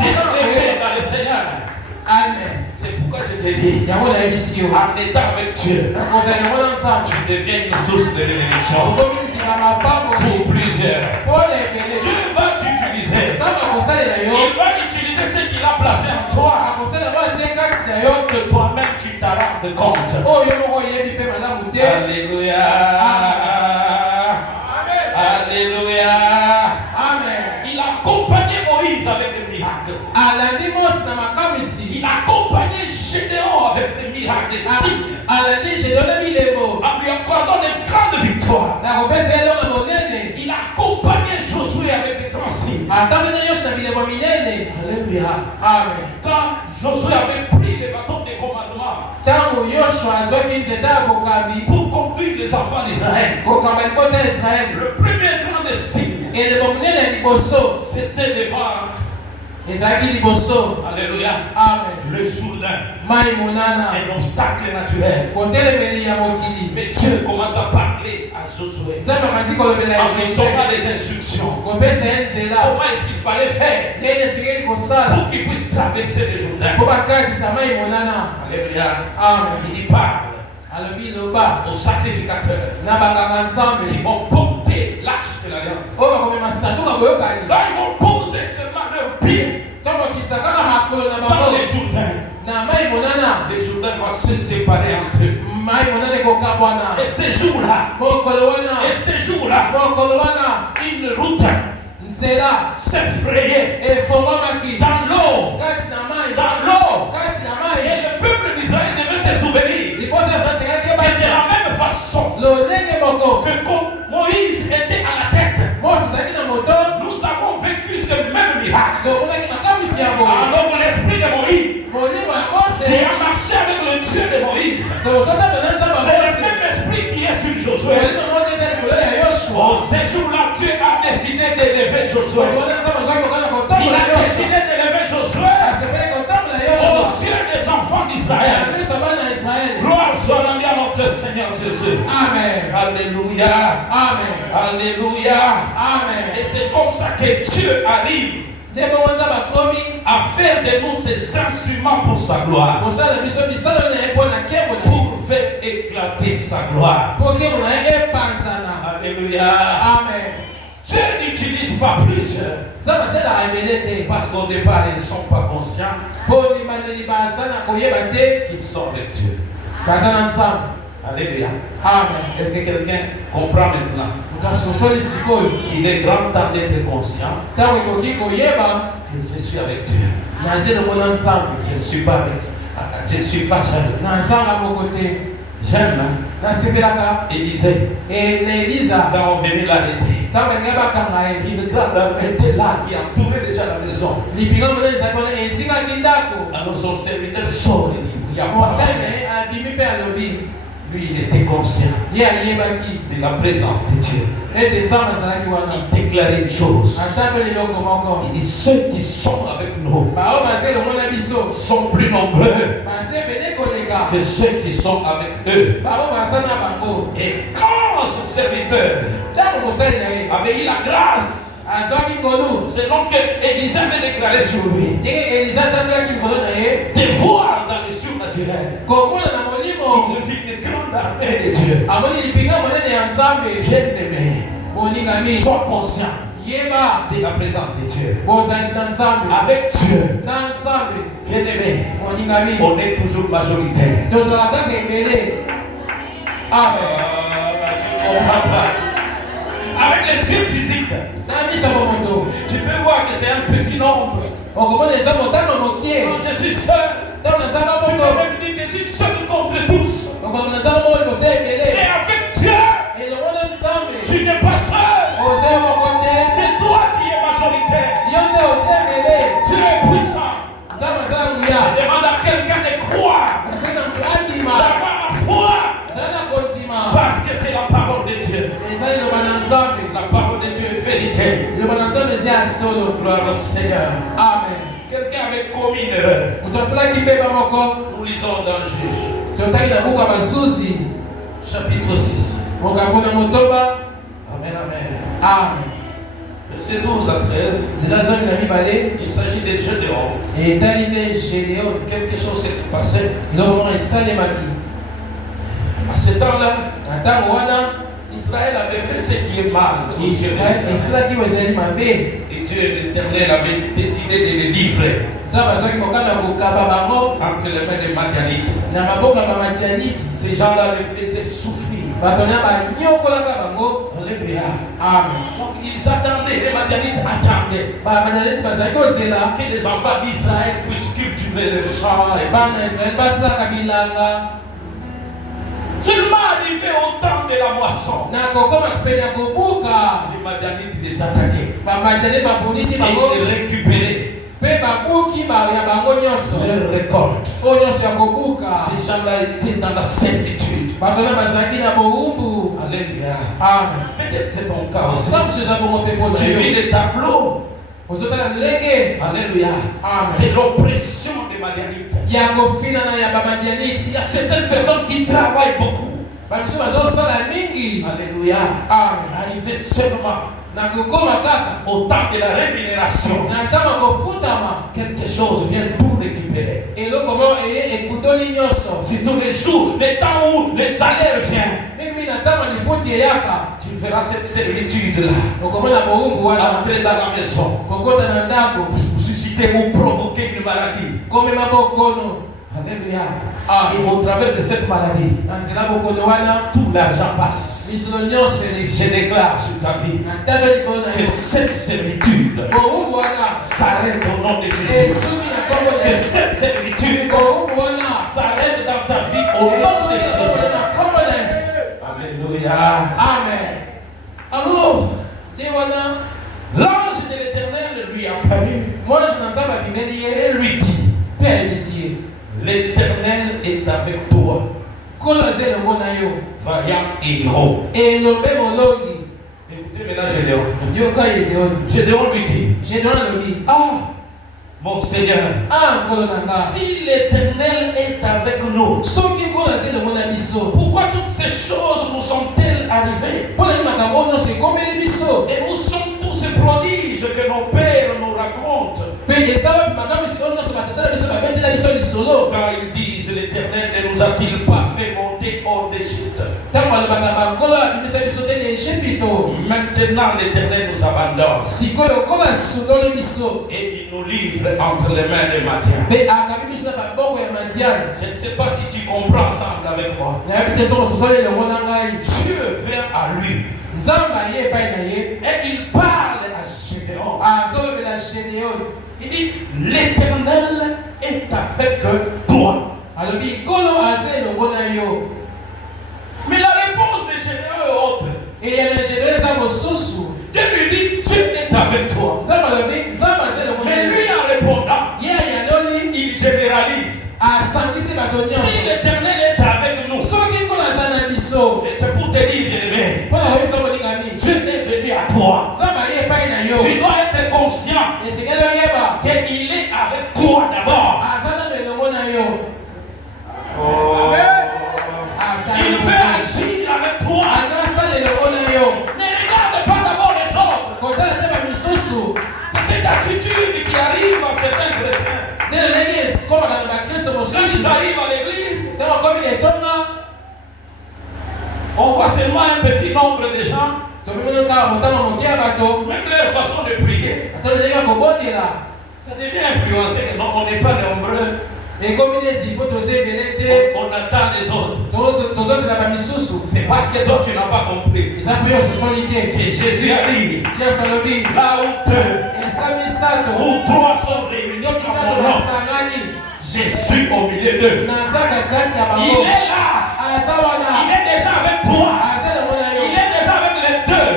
Bien-aimé dans le Seigneur. Amen. C'est pourquoi je te dis, en étant avec Dieu, tu deviens une source de bénédiction pour plusieurs. Dieu va t'utiliser. Il va utiliser ce qu'il a placé en toi. Sans que toi-même tu t'en rendes compte. Alléluia. Alléluia. Amen. Il a accompagné Moïse avec des miracles. Il a accompagné Gédéon avec des miracles, des signes. En lui accordant des grandes victoires. Il a accompagné Josué avec des grands signes. Alléluia. Amen. Quand Josué avait pris les bâtons de commandement pour conduire les enfants d'Israël, le premier grand des signes, c'était devant Alléluia. Amen. Le Jourdain. Un obstacle naturel. Mais Dieu commence à parler à Josué. En lui donnant des instructions. Comment est-ce qu'il fallait faire pour qu'il puisse traverser le Jourdain. Alléluia. Amen. Il parle aux sacrificateurs qui vont porter l'arche de l'alliance. Quand ils vont poser seulement leurs pieds dans les Jourdains, les Jourdains vont se séparer entre eux. Et ces jours-là, une route s'effrayait dans l'eau. Et le peuple d'Israël devait se souvenir. Et de la même façon que comme Moïse était à la tête, nous avons vécu ce même miracle. Alors l'esprit de Moïse qui a marché avec le Dieu de Moïse, c'est le même esprit qui est sur Josué. Au séjour-là, Dieu a décidé d'élever Josué. Il a décidé d'élever Josué aux cieux des enfants d'Israël. Gloire soit rendue à notre Seigneur Jésus. Amen. Alléluia. Amen. Alléluia. Amen. Et c'est comme ça que Dieu arrive à faire de nous ses instruments pour sa gloire. Pour faire éclater sa gloire. Alléluia. Amen. Dieu n'utilise pas plusieurs. Parce qu'au départ, ils ne sont pas conscients qu'ils sont avec Dieu. Alléluia. Amen. Est-ce que quelqu'un comprend maintenant qu'il est grand temps d'être conscient que je suis avec Dieu? Je ne suis pas seul. J'aime nasepelaka Élisée. et na Elisa Quand on venait l'arrêter, ntango balingi bakanga ye une grande armée était là, qui entourait déjà la maison. lipinga monene ezalaki wana esingaki ndako Alors son serviteur sort et dit, il y a pas. mosali abimi mpe alobi Lui, il était conscient ye ayebaki de la présence de Dieu. ete nzambe azalaki wana Il déclarait une chose. ata mpe leloko moko Il dit, ceux qui sont avec nous bao baza elongo na biso sont plus nombreux baza ebele koleka que ceux qui sont avec eux. bao baza na bango Et quand son serviteur ntango mosali na ye avait eu la grâce, azwaki ngolu selon que Élisée avait déclaré sur lui, ndenge eliza atambelaki likolo na ye de voir dans le surnaturel, komona na molimo il vit une grande armée de Dieu. amoni lipinga monene ya nzambe Bien-aimé, boningami sois conscient yeba de la présence de Dieu. bozalisi na nzambe Avec Dieu, na nzambe bien-aimé, boningami on est toujours majoritaire. tozala kaka ebele amen Tu comprends pas. Avec les yeux physiques, na miso ya momoto tu peux voir que c'est un petit nombre. okomona eza motano mokie Quand je suis seul, ntango nazaka tu peux moko même dire que je suis seul contre tous. okomona nazaka moko liboso ya Et ebele avec Dieu, elongo na nzambe tu n'es pas seul. oza yo moko te C'est toi qui es majoritaire. yo nde oza ebele Dieu est puissant. nzambe azala nguya Demande à quelqu'un de croire, asali na moto andima d'avoir la foi, azali na kondima parce que c'est la parole de Dieu. eza liloba na nzambe La parole de Dieu est vérité. liloba na nzambe eza ya solo Gloire au Seigneur. amen Quelqu'un avait commis une erreur. moto asalaki mbeba moko Nous lisons dans Juge, totaki na buku ya bazuzi chapitre 6. mokambo na motoba Amen, amen. amen Verset 12 à 13. nzela zomi na mibale Il s'agit des Gédéons. etali nde gédeon Quelque chose s'est passé. eloko moko esalemaki À ce temps-là, na ntango wana Israël avait fait ce qui est mal. aux yeux de l'Éternel. esalaki oyo ezali mabe Et Dieu, l'Éternel, avait décidé de les livrer nzambe azwaki mokano ya kokaba bango entre les mains des Madianites. na maboko ya bamatianite Ces gens-là les faisaient souffrir. bato na banyokolaka bango Alléluia. amen Donc ils attendaient, les Madianites attendaient bamatianite bazalaki kozela que les enfants d'Israël puissent cultiver leurs champs. Et bana israeli basalaka bilanga seulement arrivé au temps de la moisson, na kokoma pene ya kobuka les Madianites les attaquaient bamatianite babundisi et bango ils récupéraient mpe babuki ya bango nyonso leur récolte. oyo nyonso ya kobuka Ces gens-là étaient dans la servitude. bato na bazalaki na bowumbu Alléluia. amen Peut-être c'est ton cas aussi. sa mosu eza bongo mpe po Tu na vis yo les tableaux. ozotala ndenge Alléluia. amen De l'oppression des Madianites. ya kofinana ya bamadianite Il y a certaines personnes qui travaillent beaucoup. bamisu bazosala mingi Alléluia. amen Arrivé seulement na kokoma kaka au temps de la rémunération, na ntango ya kofutama quelque chose vient tout récupérer. eloko moko eye ekutoli nyonso C'est tous les jours, le temps où le salaire vient, mingi na ntango ya lifuti eyaka tu verras cette servitude-là okomona bowumbu wana entrer dans la maison, kokota na ndako susciter ou provoquer une maladie. komema bokono Alléluia. Ah. Et au travers de cette maladie, na nzela bokono wana tout l'argent passe. misolo nyonso Je eleki déclare sur ta vie na ntango likolo na que yo cette servitude bowumbu wana s'arrête au nom de Jésus. esuki na kombo na Que yesu cette servitude bowumbu wana s'arrête dans ta vie au nom de esuki na kombo Jésus. na kombo na yesu Alléluia. amen Alors, te wana l'ange de l'Éternel lui apparut mwana na nzambe abimeli ye et lui dit, mpe ayebisi ye l'Éternel est avec toi, nkolo aza elongo na yo vaillant héros. elombe molongi Écoutez maintenant Gédéon. yoka yedeoni Gédéon lui dit, gédeon alobi ah, mon Seigneur, nkolo na nga si l'Éternel est avec nous, soki nkolo aza elongo na biso pourquoi toutes ces choses nous sont-elles arrivées? mpo nani makambo oyo nyonso ekomeli biso Et où sont tous ces prodiges que nos pères nous racontent? mpe eza wapi makambo oyo nyonso batata na biso babetela biso lisolo Quand ils disent, l'Éternel ne nous a-t-il pas fait monter hors d'Égypte? ntango balobaka bankolo abimisa biso te na ejipito Maintenant, l'Éternel nous abandonne sikoyo nkolo asundoli biso et il nous livre entre les mains des Madians. mpe akabi biso na maboko ya madiani Je ne sais pas si tu comprends ensemble avec moi. nayebi te soko sosoli elongo na ngai Dieu vient à lui nzambe aye epai na ye et il parle à Gédéon. azolobela gedeoni Il dit, l'Éternel est avec toi. alobi nkolo aza elongo na yo Dieu lui dit, Dieu est avec toi. Mais lui en répondant, il généralise. Si l'Éternel est avec nous, c'est pour te dire, bien-aimé, Dieu est venu à toi. Tu dois être conscient qu'il est avec toi d'abord. Il veut agir avec toi. Ne regarde pas d'abord les autres. C'est cette attitude qui arrive à certains chrétiens. Quand ils arrivent à l'église, on voit seulement un petit nombre de gens. Même leur façon de prier, ça devient influencé. Non, on n'est pas nombreux. On attend les autres. C'est parce que toi tu n'as pas compris que Jésus a dit, là où deux ou trois sont réunis en mon nom, je suis au milieu d'eux. Il est là. Il est déjà avec toi. Il est déjà avec les deux.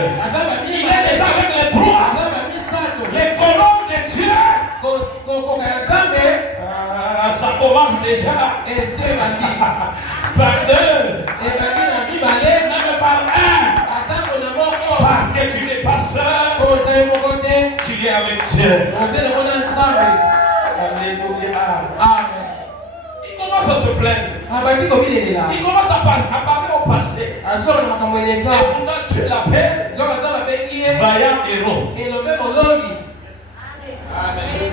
Il est déjà avec les trois. Les colonnes de Dieu. Ça commence déjà par deux. Même par un. Parce que tu n'es pas seul. Tu es avec Dieu. Alléluia. Il commence à se plaindre. Il commence à parler au passé. Et pourtant tu l'appelles vaillant héros.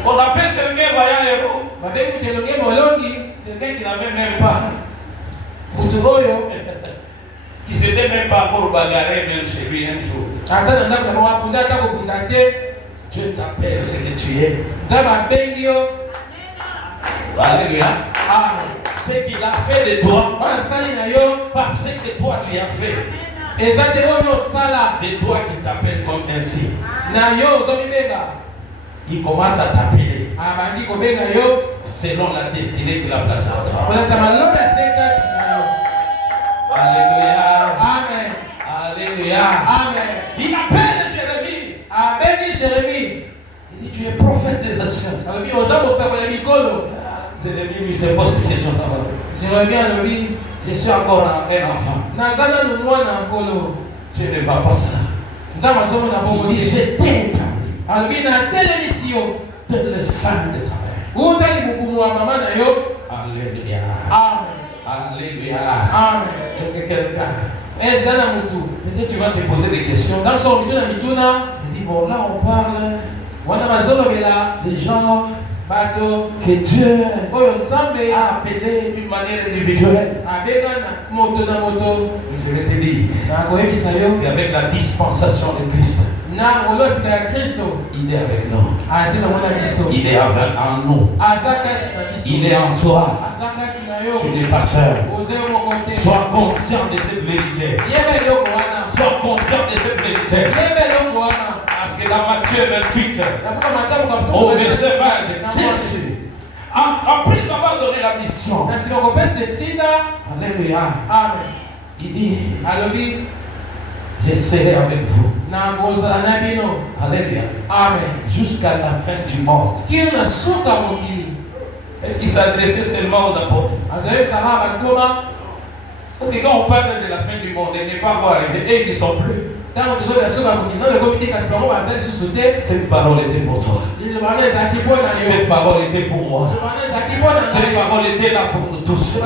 On appelle quelqu'un vaillant héros. Quelqu'un qui n'avait même pas. Qui s'était même pas encore bagarré même chez lui un jour. Dieu t'appelle ce que tu es. Alléluia. Ce qu'il a fait de toi, pas ce que toi tu as fait. De toi qui t'appelle comme ainsi. Il commence à t'appeler selon la destinée qu'il a placée en toi. Alléluia. Amen. Alléluia. Amen. Il appelle Jérémie. Il dit, tu es prophète des nations. Jérémie lui se pose cette question. Je suis encore un enfant. Tu ne vas pas ça. Il dit, je t'ai établi dans le sein de ta mère. Alléluia. Alléluia. Est-ce que quelqu'un, peut-être tu vas te poser des questions. Il dit, bon là on parle des gens que Dieu a appelé d'une manière individuelle. Je vais te dire qu'avec la dispensation de Christ, il est avec nous. Il est en nous. Il est en toi. Tu n'es pas seul. Sois conscient de cette vérité. Sois conscient de cette vérité. Parce que dans Matthieu 28, au verset 20, Jésus, après avoir donné la mission, alléluia, il dit, je serai avec vous. Alléluia. Jusqu'à la fin du monde. Est-ce qu'il s'adressait seulement aux apôtres? Parce que quand on parle de la fin du monde, elle n'est pas encore arrivée et ils ne sont plus. Cette parole était pour toi. Cette parole était pour moi. Cette parole était là pour nous tous. Sois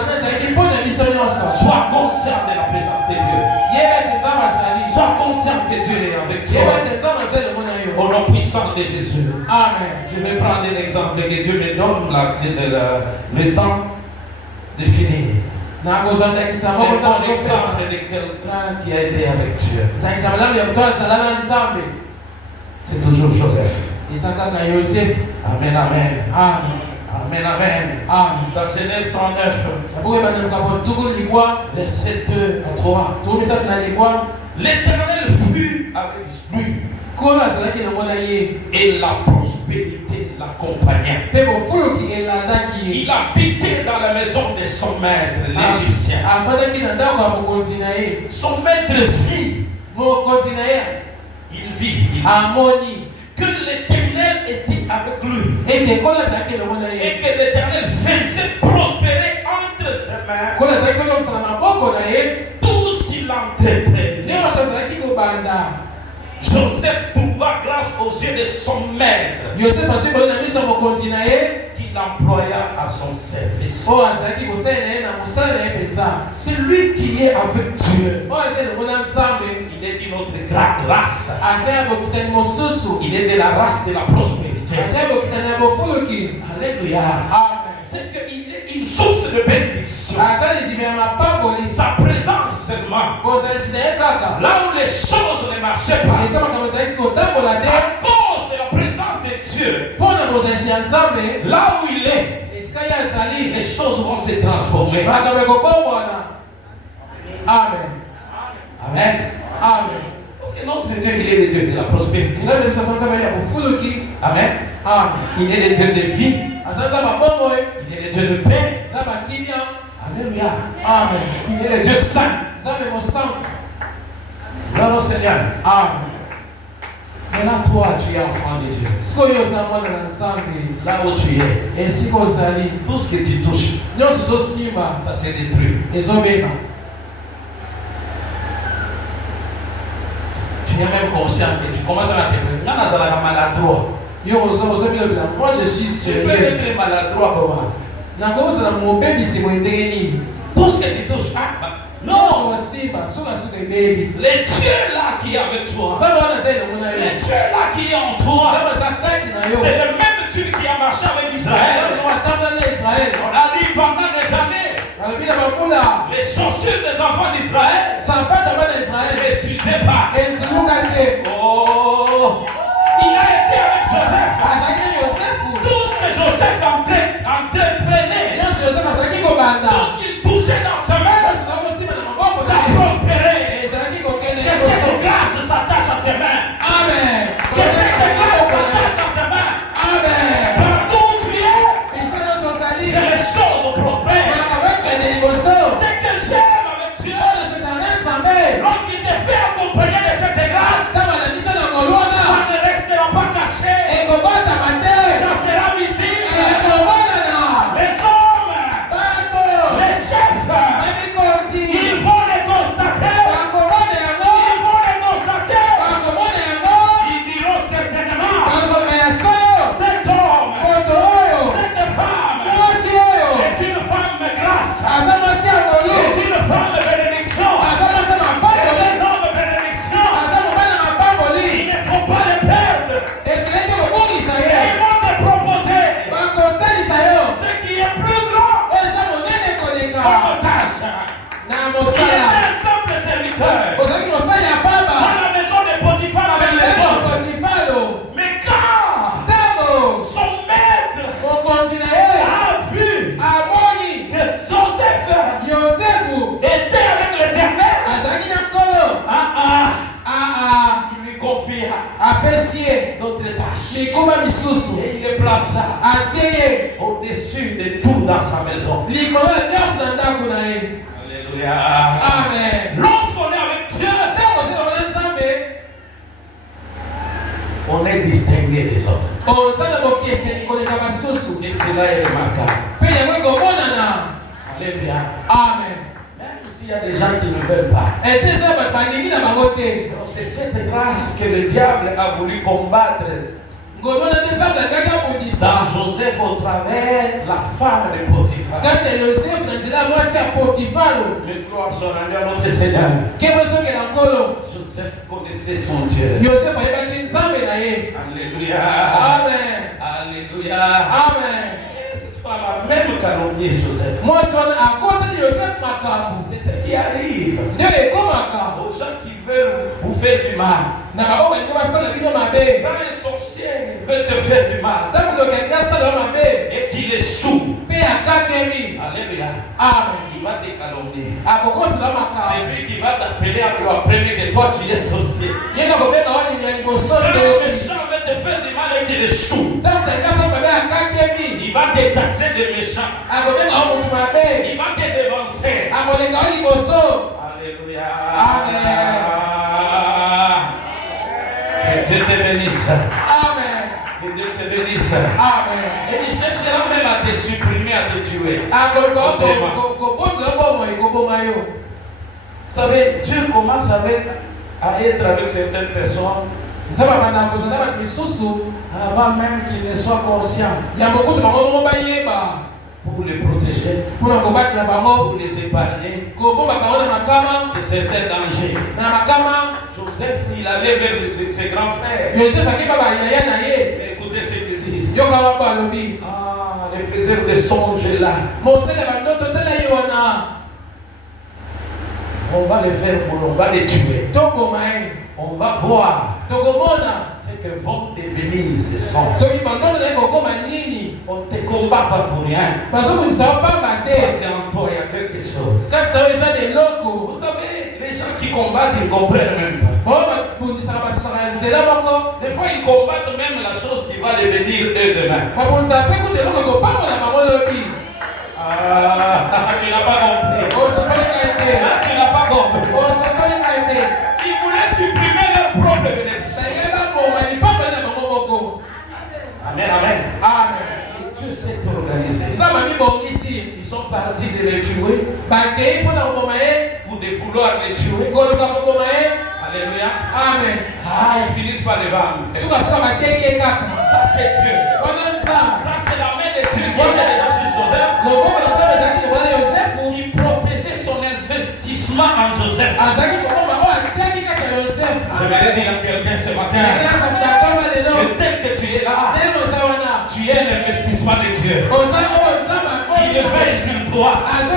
conscient de la présence de Dieu. Sois conscient que Dieu est avec toi. Au nom puissant de Jésus. Amen. Je vais prendre un exemple que Dieu me donne le temps de finir. Un exemple de quelqu'un qui a été avec Dieu. C'est toujours Joseph. Amen, amen. Amen, amen. Dans Genèse 39, verset 2 à 3. L'Éternel fut avec lui. Et la prospérité l'accompagnait. Il habitait dans la maison de son maître, l'Égyptien. Son maître fit Il vit. Que l'Éternel était avec lui. Et que l'Éternel faisait prospérer entre ses mains tout ce qu'il entreprenait. Joseph trouva grâce aux yeux de son maître, qu'il employa à son service. C'est lui qui est avec Dieu. Il est d'une autre race. Il est de la race de la prospérité. Alléluia. C'est qu'il est une source de bénédiction. Sa présence seulement. Là où les choses ne marchaient pas, à cause de la présence de Dieu, là où il est, les choses vont se transformer. Amen. Amen. Amen. Parce que notre Dieu, il est le Dieu de la prospérité. Amen. Il est le Dieu de vie. Il est le Dieu de paix. Alléluia. Amen. Il est le Dieu saint. Gloire au Seigneur. Amen. Maintenant, toi, tu es enfant de Dieu. Là où tu es, tout ce que tu touches, ça se détruit. Tu es même conscient que tu commences à être maladroit. Moi je suis Tu peux sérieux. être maladroit comment? Tout ce que tu touches, non! Les dieux là qui est avec toi, les dieux là qui est en toi, c'est le même Dieu qui a marché avec Israël. On a dit pendant des années, les chaussures des enfants d'Israël ne s'usaient pas. Oh! Il a été avec Joseph. Tout ce que Joseph entreprenait, tout ce qu'il touchait dans sa main, ça prospérait. Que cette grâce s'attache à tes mains. Amen. Que cette grâce s'attache à tes mains. Amen. Partout où tu es, que les choses prospèrent. Ce que j'aime avec Dieu, lorsqu'il te fait accompagner de cette grâce, ça ne restera pas caché. Ça sera visible. Les hommes, les chefs, ils vont les constater. Ils vont les constater. Ils diront certainement, cet homme, cette femme est une femme de grâce, est une femme de bénédiction, est un homme de bénédiction. Il ne faut pas les perdre. Et ils vont te proposer ce qui est plus grand comme tâche. Il était un simple serviteur dans la maison de Potiphar avec les autres. Mais quand son maître a vu que Joseph était avec l'Éternel, il lui confia d'autres tâches. Et il le plaça au-dessus de tout dans sa maison. Alléluia. Amen. Lorsqu'on est avec Dieu, on est distingué des autres. Et cela est remarquable. Alléluia. Amen. Même s'il y a des gens qui ne veulent pas. Donc c'est cette grâce que le diable a voulu combattre dans Joseph au travers la femme de Potiphar. Mais gloire soit rendue à notre Seigneur. Joseph connaissait son Dieu. Alléluia. Amen. Alléluia. Amen. Et cette femme a même calomnié Joseph. C'est ce qui arrive aux gens qui veulent vous faire du mal. Quand un sorcier veut te faire du mal et qu'il échoue, alléluia, il va te calomnier. C'est lui qui va t'appeler à lui apprendre que toi tu es sorcier. Quand le méchant veut te faire du mal et qu'il échoue, il va te taxer de méchant. Il va te dévancer. Alléluia. Amen. te bénisse. Amen. Que Dieu te bénisse. Amen. Et il cherchera même à te supprimer, à te tuer. Vous savez, Dieu commence à être avec certaines personnes avant même qu'ils ne soient conscients. Pour les protéger, pour les épargner de certains dangers. Joseph, il allait vers ses grands frères. Mais écoutez ce qu'ils disent. Ah, les faiseurs de songes là. On va les faire mourir, on va les tuer. On va voir ce que vont devenir ces songes. On ne te combat pas pour rien. Parce qu'en toi, il y a quelque chose. Vous savez, les gens qui combattent, ils ne comprennent même pas. Des fois, ils combattent même la chose qui va devenir eux demain. Ah, tu n'as pas compris. Ah, tu n'as pas compris. Ils voulaient supprimer leur propre bénédiction. Amen, amen. Amen. Et Dieu s'est organisé. Ils sont partis de les tuer. Pour de vouloir les tuer. Alléluia. Amen. Ah, ils finissent par les vendre. Ça c'est Dieu. Ça c'est la main de Dieu qui était déjà sur Joseph. Qui protégeait son investissement en Joseph. Je vais dire à quelqu'un ce matin. Que tel que tu es là, tu es un investissement de Dieu. Il veille sur toi. Il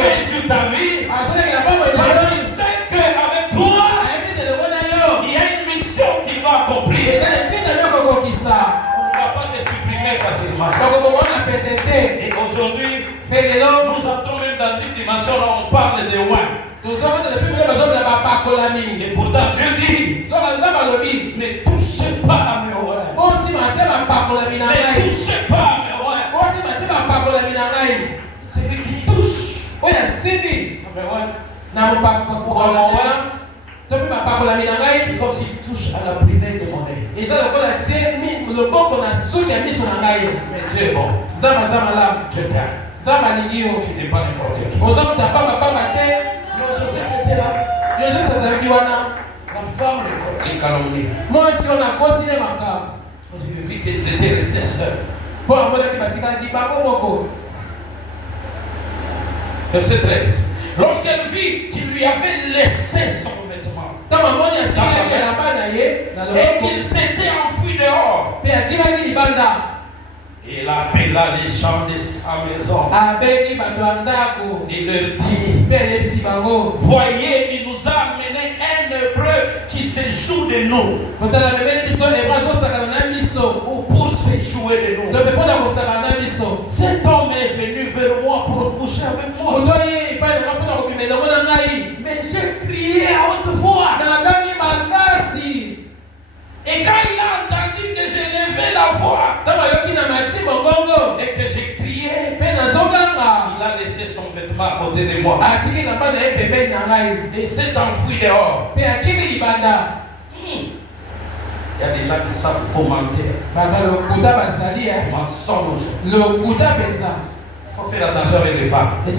veille sur ta vie. Parce qu'il sait qu'avec toi, il y a une mission qu'il va accomplir. On ne va pas te supprimer facilement. Et aujourd'hui, nous entrons même dans une dimension où on parle de loin. Et pourtant Dieu dit, ne touchez pas à mes oreilles. Ne touchez pas à mes oreilles. Celui qui touche à mes oreilles. Because il touche à la prunelle de mon œil. Mais Dieu est bon. Je t'aime. Tu n'es pas n'importe qui. Non, Joseph était là. La femme les calomnie. J'ai vu qu'ils étaient restés seuls. Verset 13. Lorsqu'elle vit qu'il lui avait laissé son vêtement et qu'il s'était enfui dehors, il appela les gens de sa maison. Il leur dit, voyez, il nous a amené un hébreu qui se joue de nous. Ou pour se jouer de nous. Cet homme est venu vers moi pour coucher avec moi. Mais j'ai crié à haute voix. Et quand il a entendu que j'ai levé la voix et que j'ai crié, il a laissé son vêtement à côté de moi. Et s'est enfui dehors. Il y a des gens qui savent fomenter. Mensonge. Il faut faire attention avec les femmes. Vous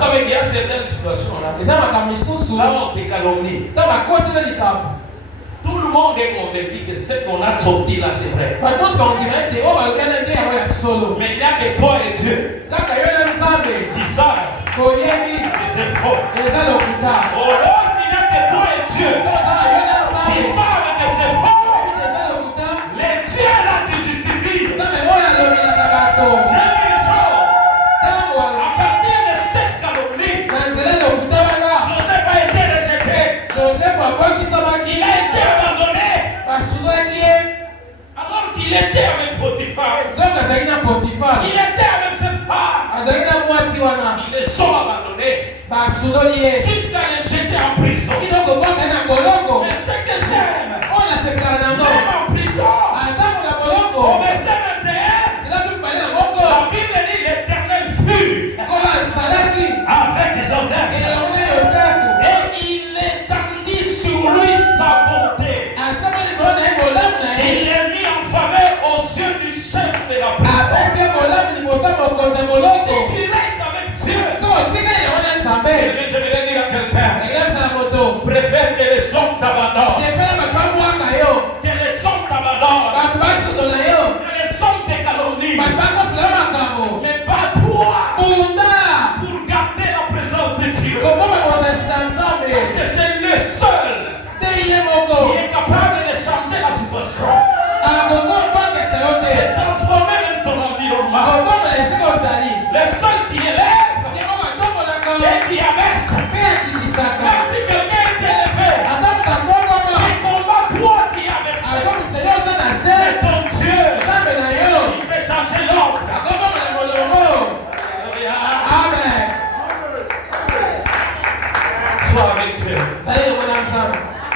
savez qu'il y a certaines situations là où on te calomnie. Tout le monde est convaincu que ce qu'on a sorti là c'est vrai. Mais il n'y a que toi et Dieu qui savent que c'est faux. Oh, lorsqu'il n'y a que toi et Dieu qui savent que c'est faux, les dieux là te justifient. J'aime une chose. À partir de cette calomnie, Joseph a été rejeté. Il a été abandonné. Alors qu'il était avec Potiphar. Il était avec cette femme. Ils les sont abandonnés jusqu'à les jeter en prison. Mais ce que j'aime, même en prison, au verset 21, la Bible dit l'Éternel fut avec Joseph et il étendit sur lui sa bonté. Si tu restes avec Dieu, je vais dire à quelqu'un, préfère que les hommes t'abandonnent, que les hommes t'abandonnent, que les hommes te calomnient, mais pas toi, pour garder la présence de Dieu. Parce que c'est le seul qui est capable de changer la situation, de transformer même ton environnement. Le seul qui élève et qui abaisse. Même si quelqu'un est élevé, il combat toi qui abaisse. C'est ton Dieu. Il peut changer l'ordre. Alléluia. Amen. Sois avec Dieu.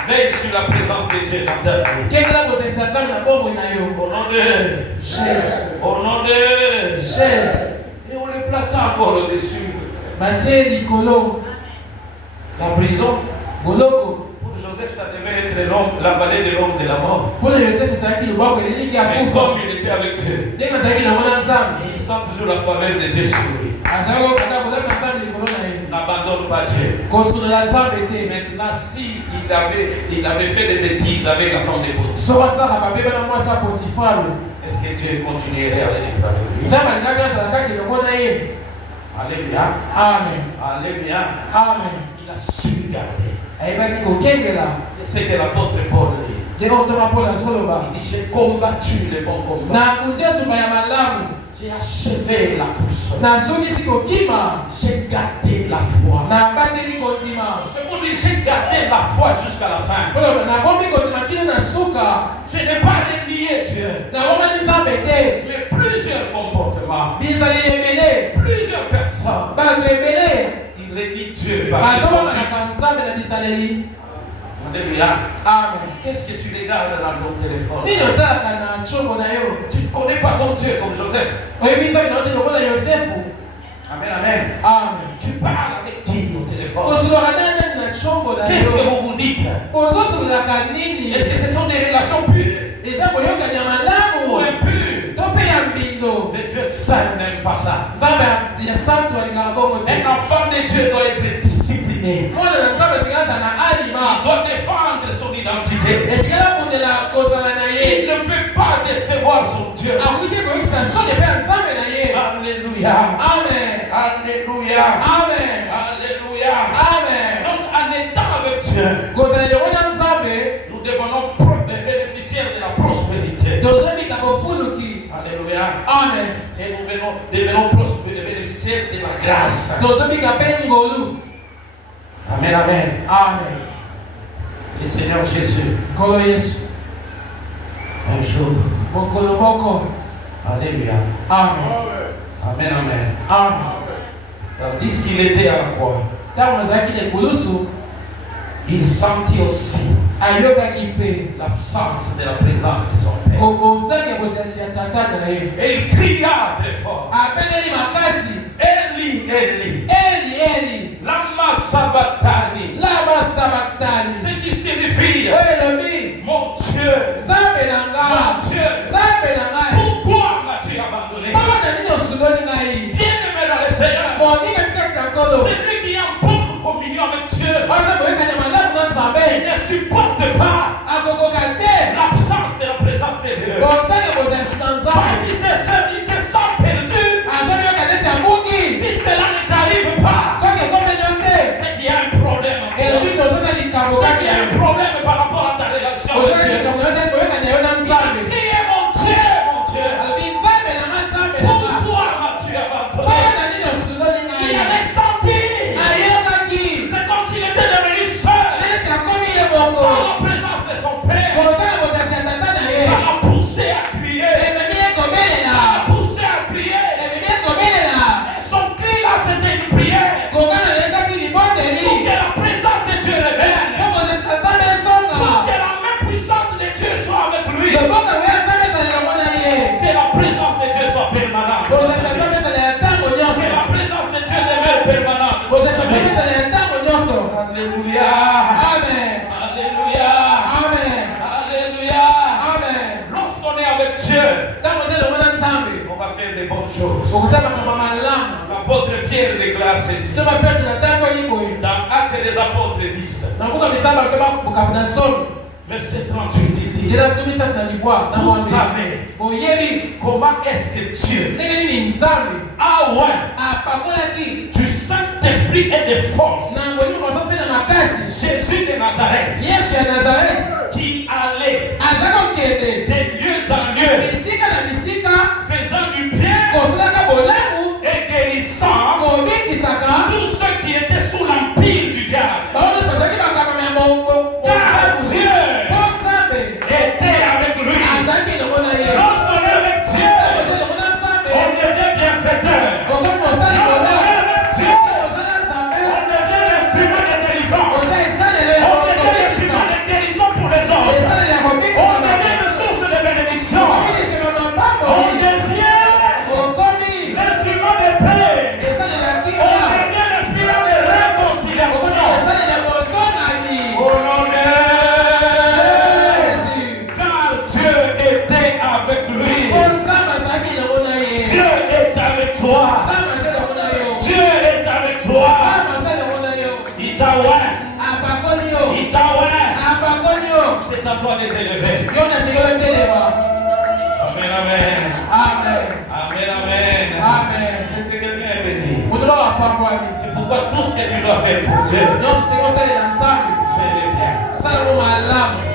Veille sur la présence de Dieu dans ta vie. Au nom de Jésus. Au nom de Jésus. Et on le place encore au-dessus. La prison. Pour Joseph, ça devait être la vallée de l'homme de la mort. Mais comme il était avec Dieu, il sent toujours la faveur de Dieu sur lui. N'abandonne pas Dieu. Maintenant, si il avait fait des bêtises avec la femme de Potiphar, est-ce que Dieu continuerait à être avec lui? Alléluia. Amen. Alléluia. Amen. Il a su garder. C'est ce que l'apôtre Paul dit. Il dit, j'ai combattu le bon combat. J'ai achevé la course. J'ai gardé la foi. Je vous dis, j'ai gardé la foi jusqu'à la fin. Je n'ai pas renié Dieu. Mais plusieurs comportements, plusieurs personnes, ils renient Dieu. Alléluia. Amen. Qu'est-ce que tu regardes dans ton téléphone? Tu ne connais pas ton Dieu comme Joseph. Amen, amen. Amen. Tu parles avec qui au téléphone? Qu'est-ce que vous vous dites? Est-ce que ce sont des relations pures ou impures? Mais Dieu seul n'aime pas ça. Un enfant de Dieu doit être discipliné. Il doit défendre son identité. Il ne peut pas décevoir son Dieu. Alléluia. Amen. Alléluia. Amen. Alléluia. Amen. Donc en étant avec Dieu, nous devenons bénéficiaires de la prospérité. Alléluia. Amen. Et nous devenons bénéficiaires de la grâce. Amen, amen. Amen. Le Seigneur Jésus, un jour, alléluia. Amen. Amen, amen. Amen. Tandis qu'il était à la croix, il sentit aussi l'absence de la présence de son Père. Et il cria très fort. Eli, Eli, lama sabachthani. Ce qui signifie, mon Dieu, pourquoi m'as-tu abandonné? Bien-aimé dans le Seigneur, celui qui a une bonne communion avec Dieu, il ne supporte pas l'absence de la présence de Dieu. Parce qu'il se sent perdu. Si cela ne t'arrive pas, c'est qu'il y a un problème. C'est qu'il y a un problème par rapport à ta relation avec Dieu. faire de bonnes choses. okosala makambo malamu. L'apôtre Pierre déclare ceci. To bapete na tango liboye. Dans Actes des Apôtres 10. Na kuka misala bato bakoka na somi. Verset 38, il dit. Zela tumisa na libwa na Vous mwambe. savez Boyebi. comment est-ce que Dieu Ndenge nini nzambe. a ouais Apakolaki. du Saint-Esprit et de force Na ngoni kosa pe na makasi. Jésus de Nazareth Yesu ya Nazareth. qui allait Azaka okende. de lieu en lieu Bisika na bisika. faisant du bien Kosalaka bolamu. et guérissant Kobikisaka. tous ceux qui étaient sous l'empire du diable. Baoyo bazaki bakama ya bongo. Car Dieu Nzambe. était avec lui. Azaki elongo na ye. Lorsqu'on est avec Dieu, on devient bienfaiteur. On est avec Dieu, on devient l'instrument de délivrance. On devient l'instrument de guérison pour les autres. On devient une source de bénédiction. On devient l'instrument de paix. On devient l'instrument de réconciliation. Au nom de Jésus. Car Dieu était avec lui. Dieu est avec toi. Dieu est avec toi. Il t'a oint. Il t'a oint. C'est à toi de t'élever. Amen, amen. Amen, amen. Est-ce que quelqu'un est béni? C'est pourquoi tout ce que tu dois faire pour Dieu, fais-le bien.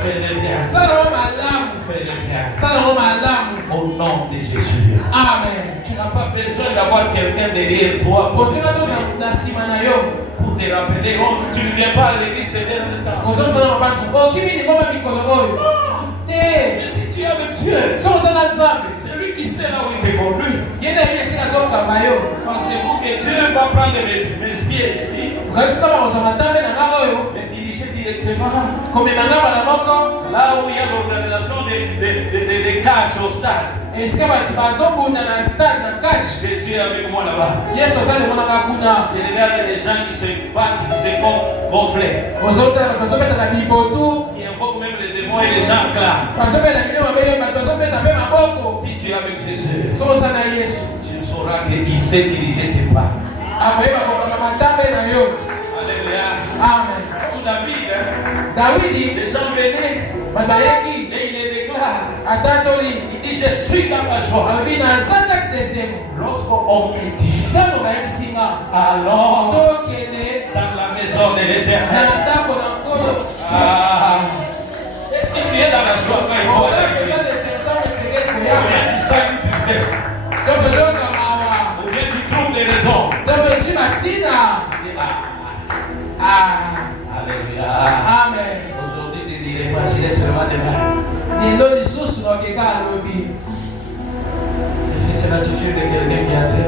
Fais-le bien. Fais-le bien. Au nom de Jésus. Tu n'as pas besoin d'avoir quelqu'un derrière toi pour te rappeler. Oh, tu ne viens pas à l'église ces derniers temps. Mais si tu es avec Dieu, c'est lui qui sait là où il te conduit. Pensez-vous que Dieu va prendre mes pieds ici et diriger directement là où il y a l'organisation des catch au stade? Jésus est avec moi là-bas. Je regarde les gens qui se battent, qui se font gonfler, qui invoquent même les démons et les gens clament. Si tu es avec Jésus, tu sauras qu'il sait diriger tes pas. Alléluia. Tout David, les gens venaient et il les déclare. Il dit, je suis dans ma joie. Lorsqu'on me dit, alors dans la maison de l'Éternel. Est-ce que tu es dans la joie quand il faut aller? Ou bien tu sens une tristesse? Ou bien tu trouves des raisons? Alléluia. Aujourd'hui, tu ne dirais pas, je laisse seulement demain. Et si c'est l'attitude de quelqu'un qui a Dieu.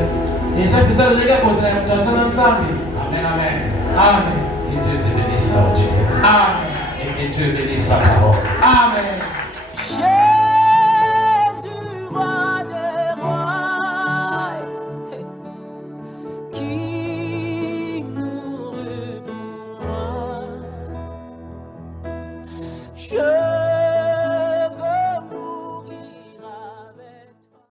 Amen, amen. Que Dieu te bénisse là où tu es. Et que Dieu bénisse sa parole. Amen.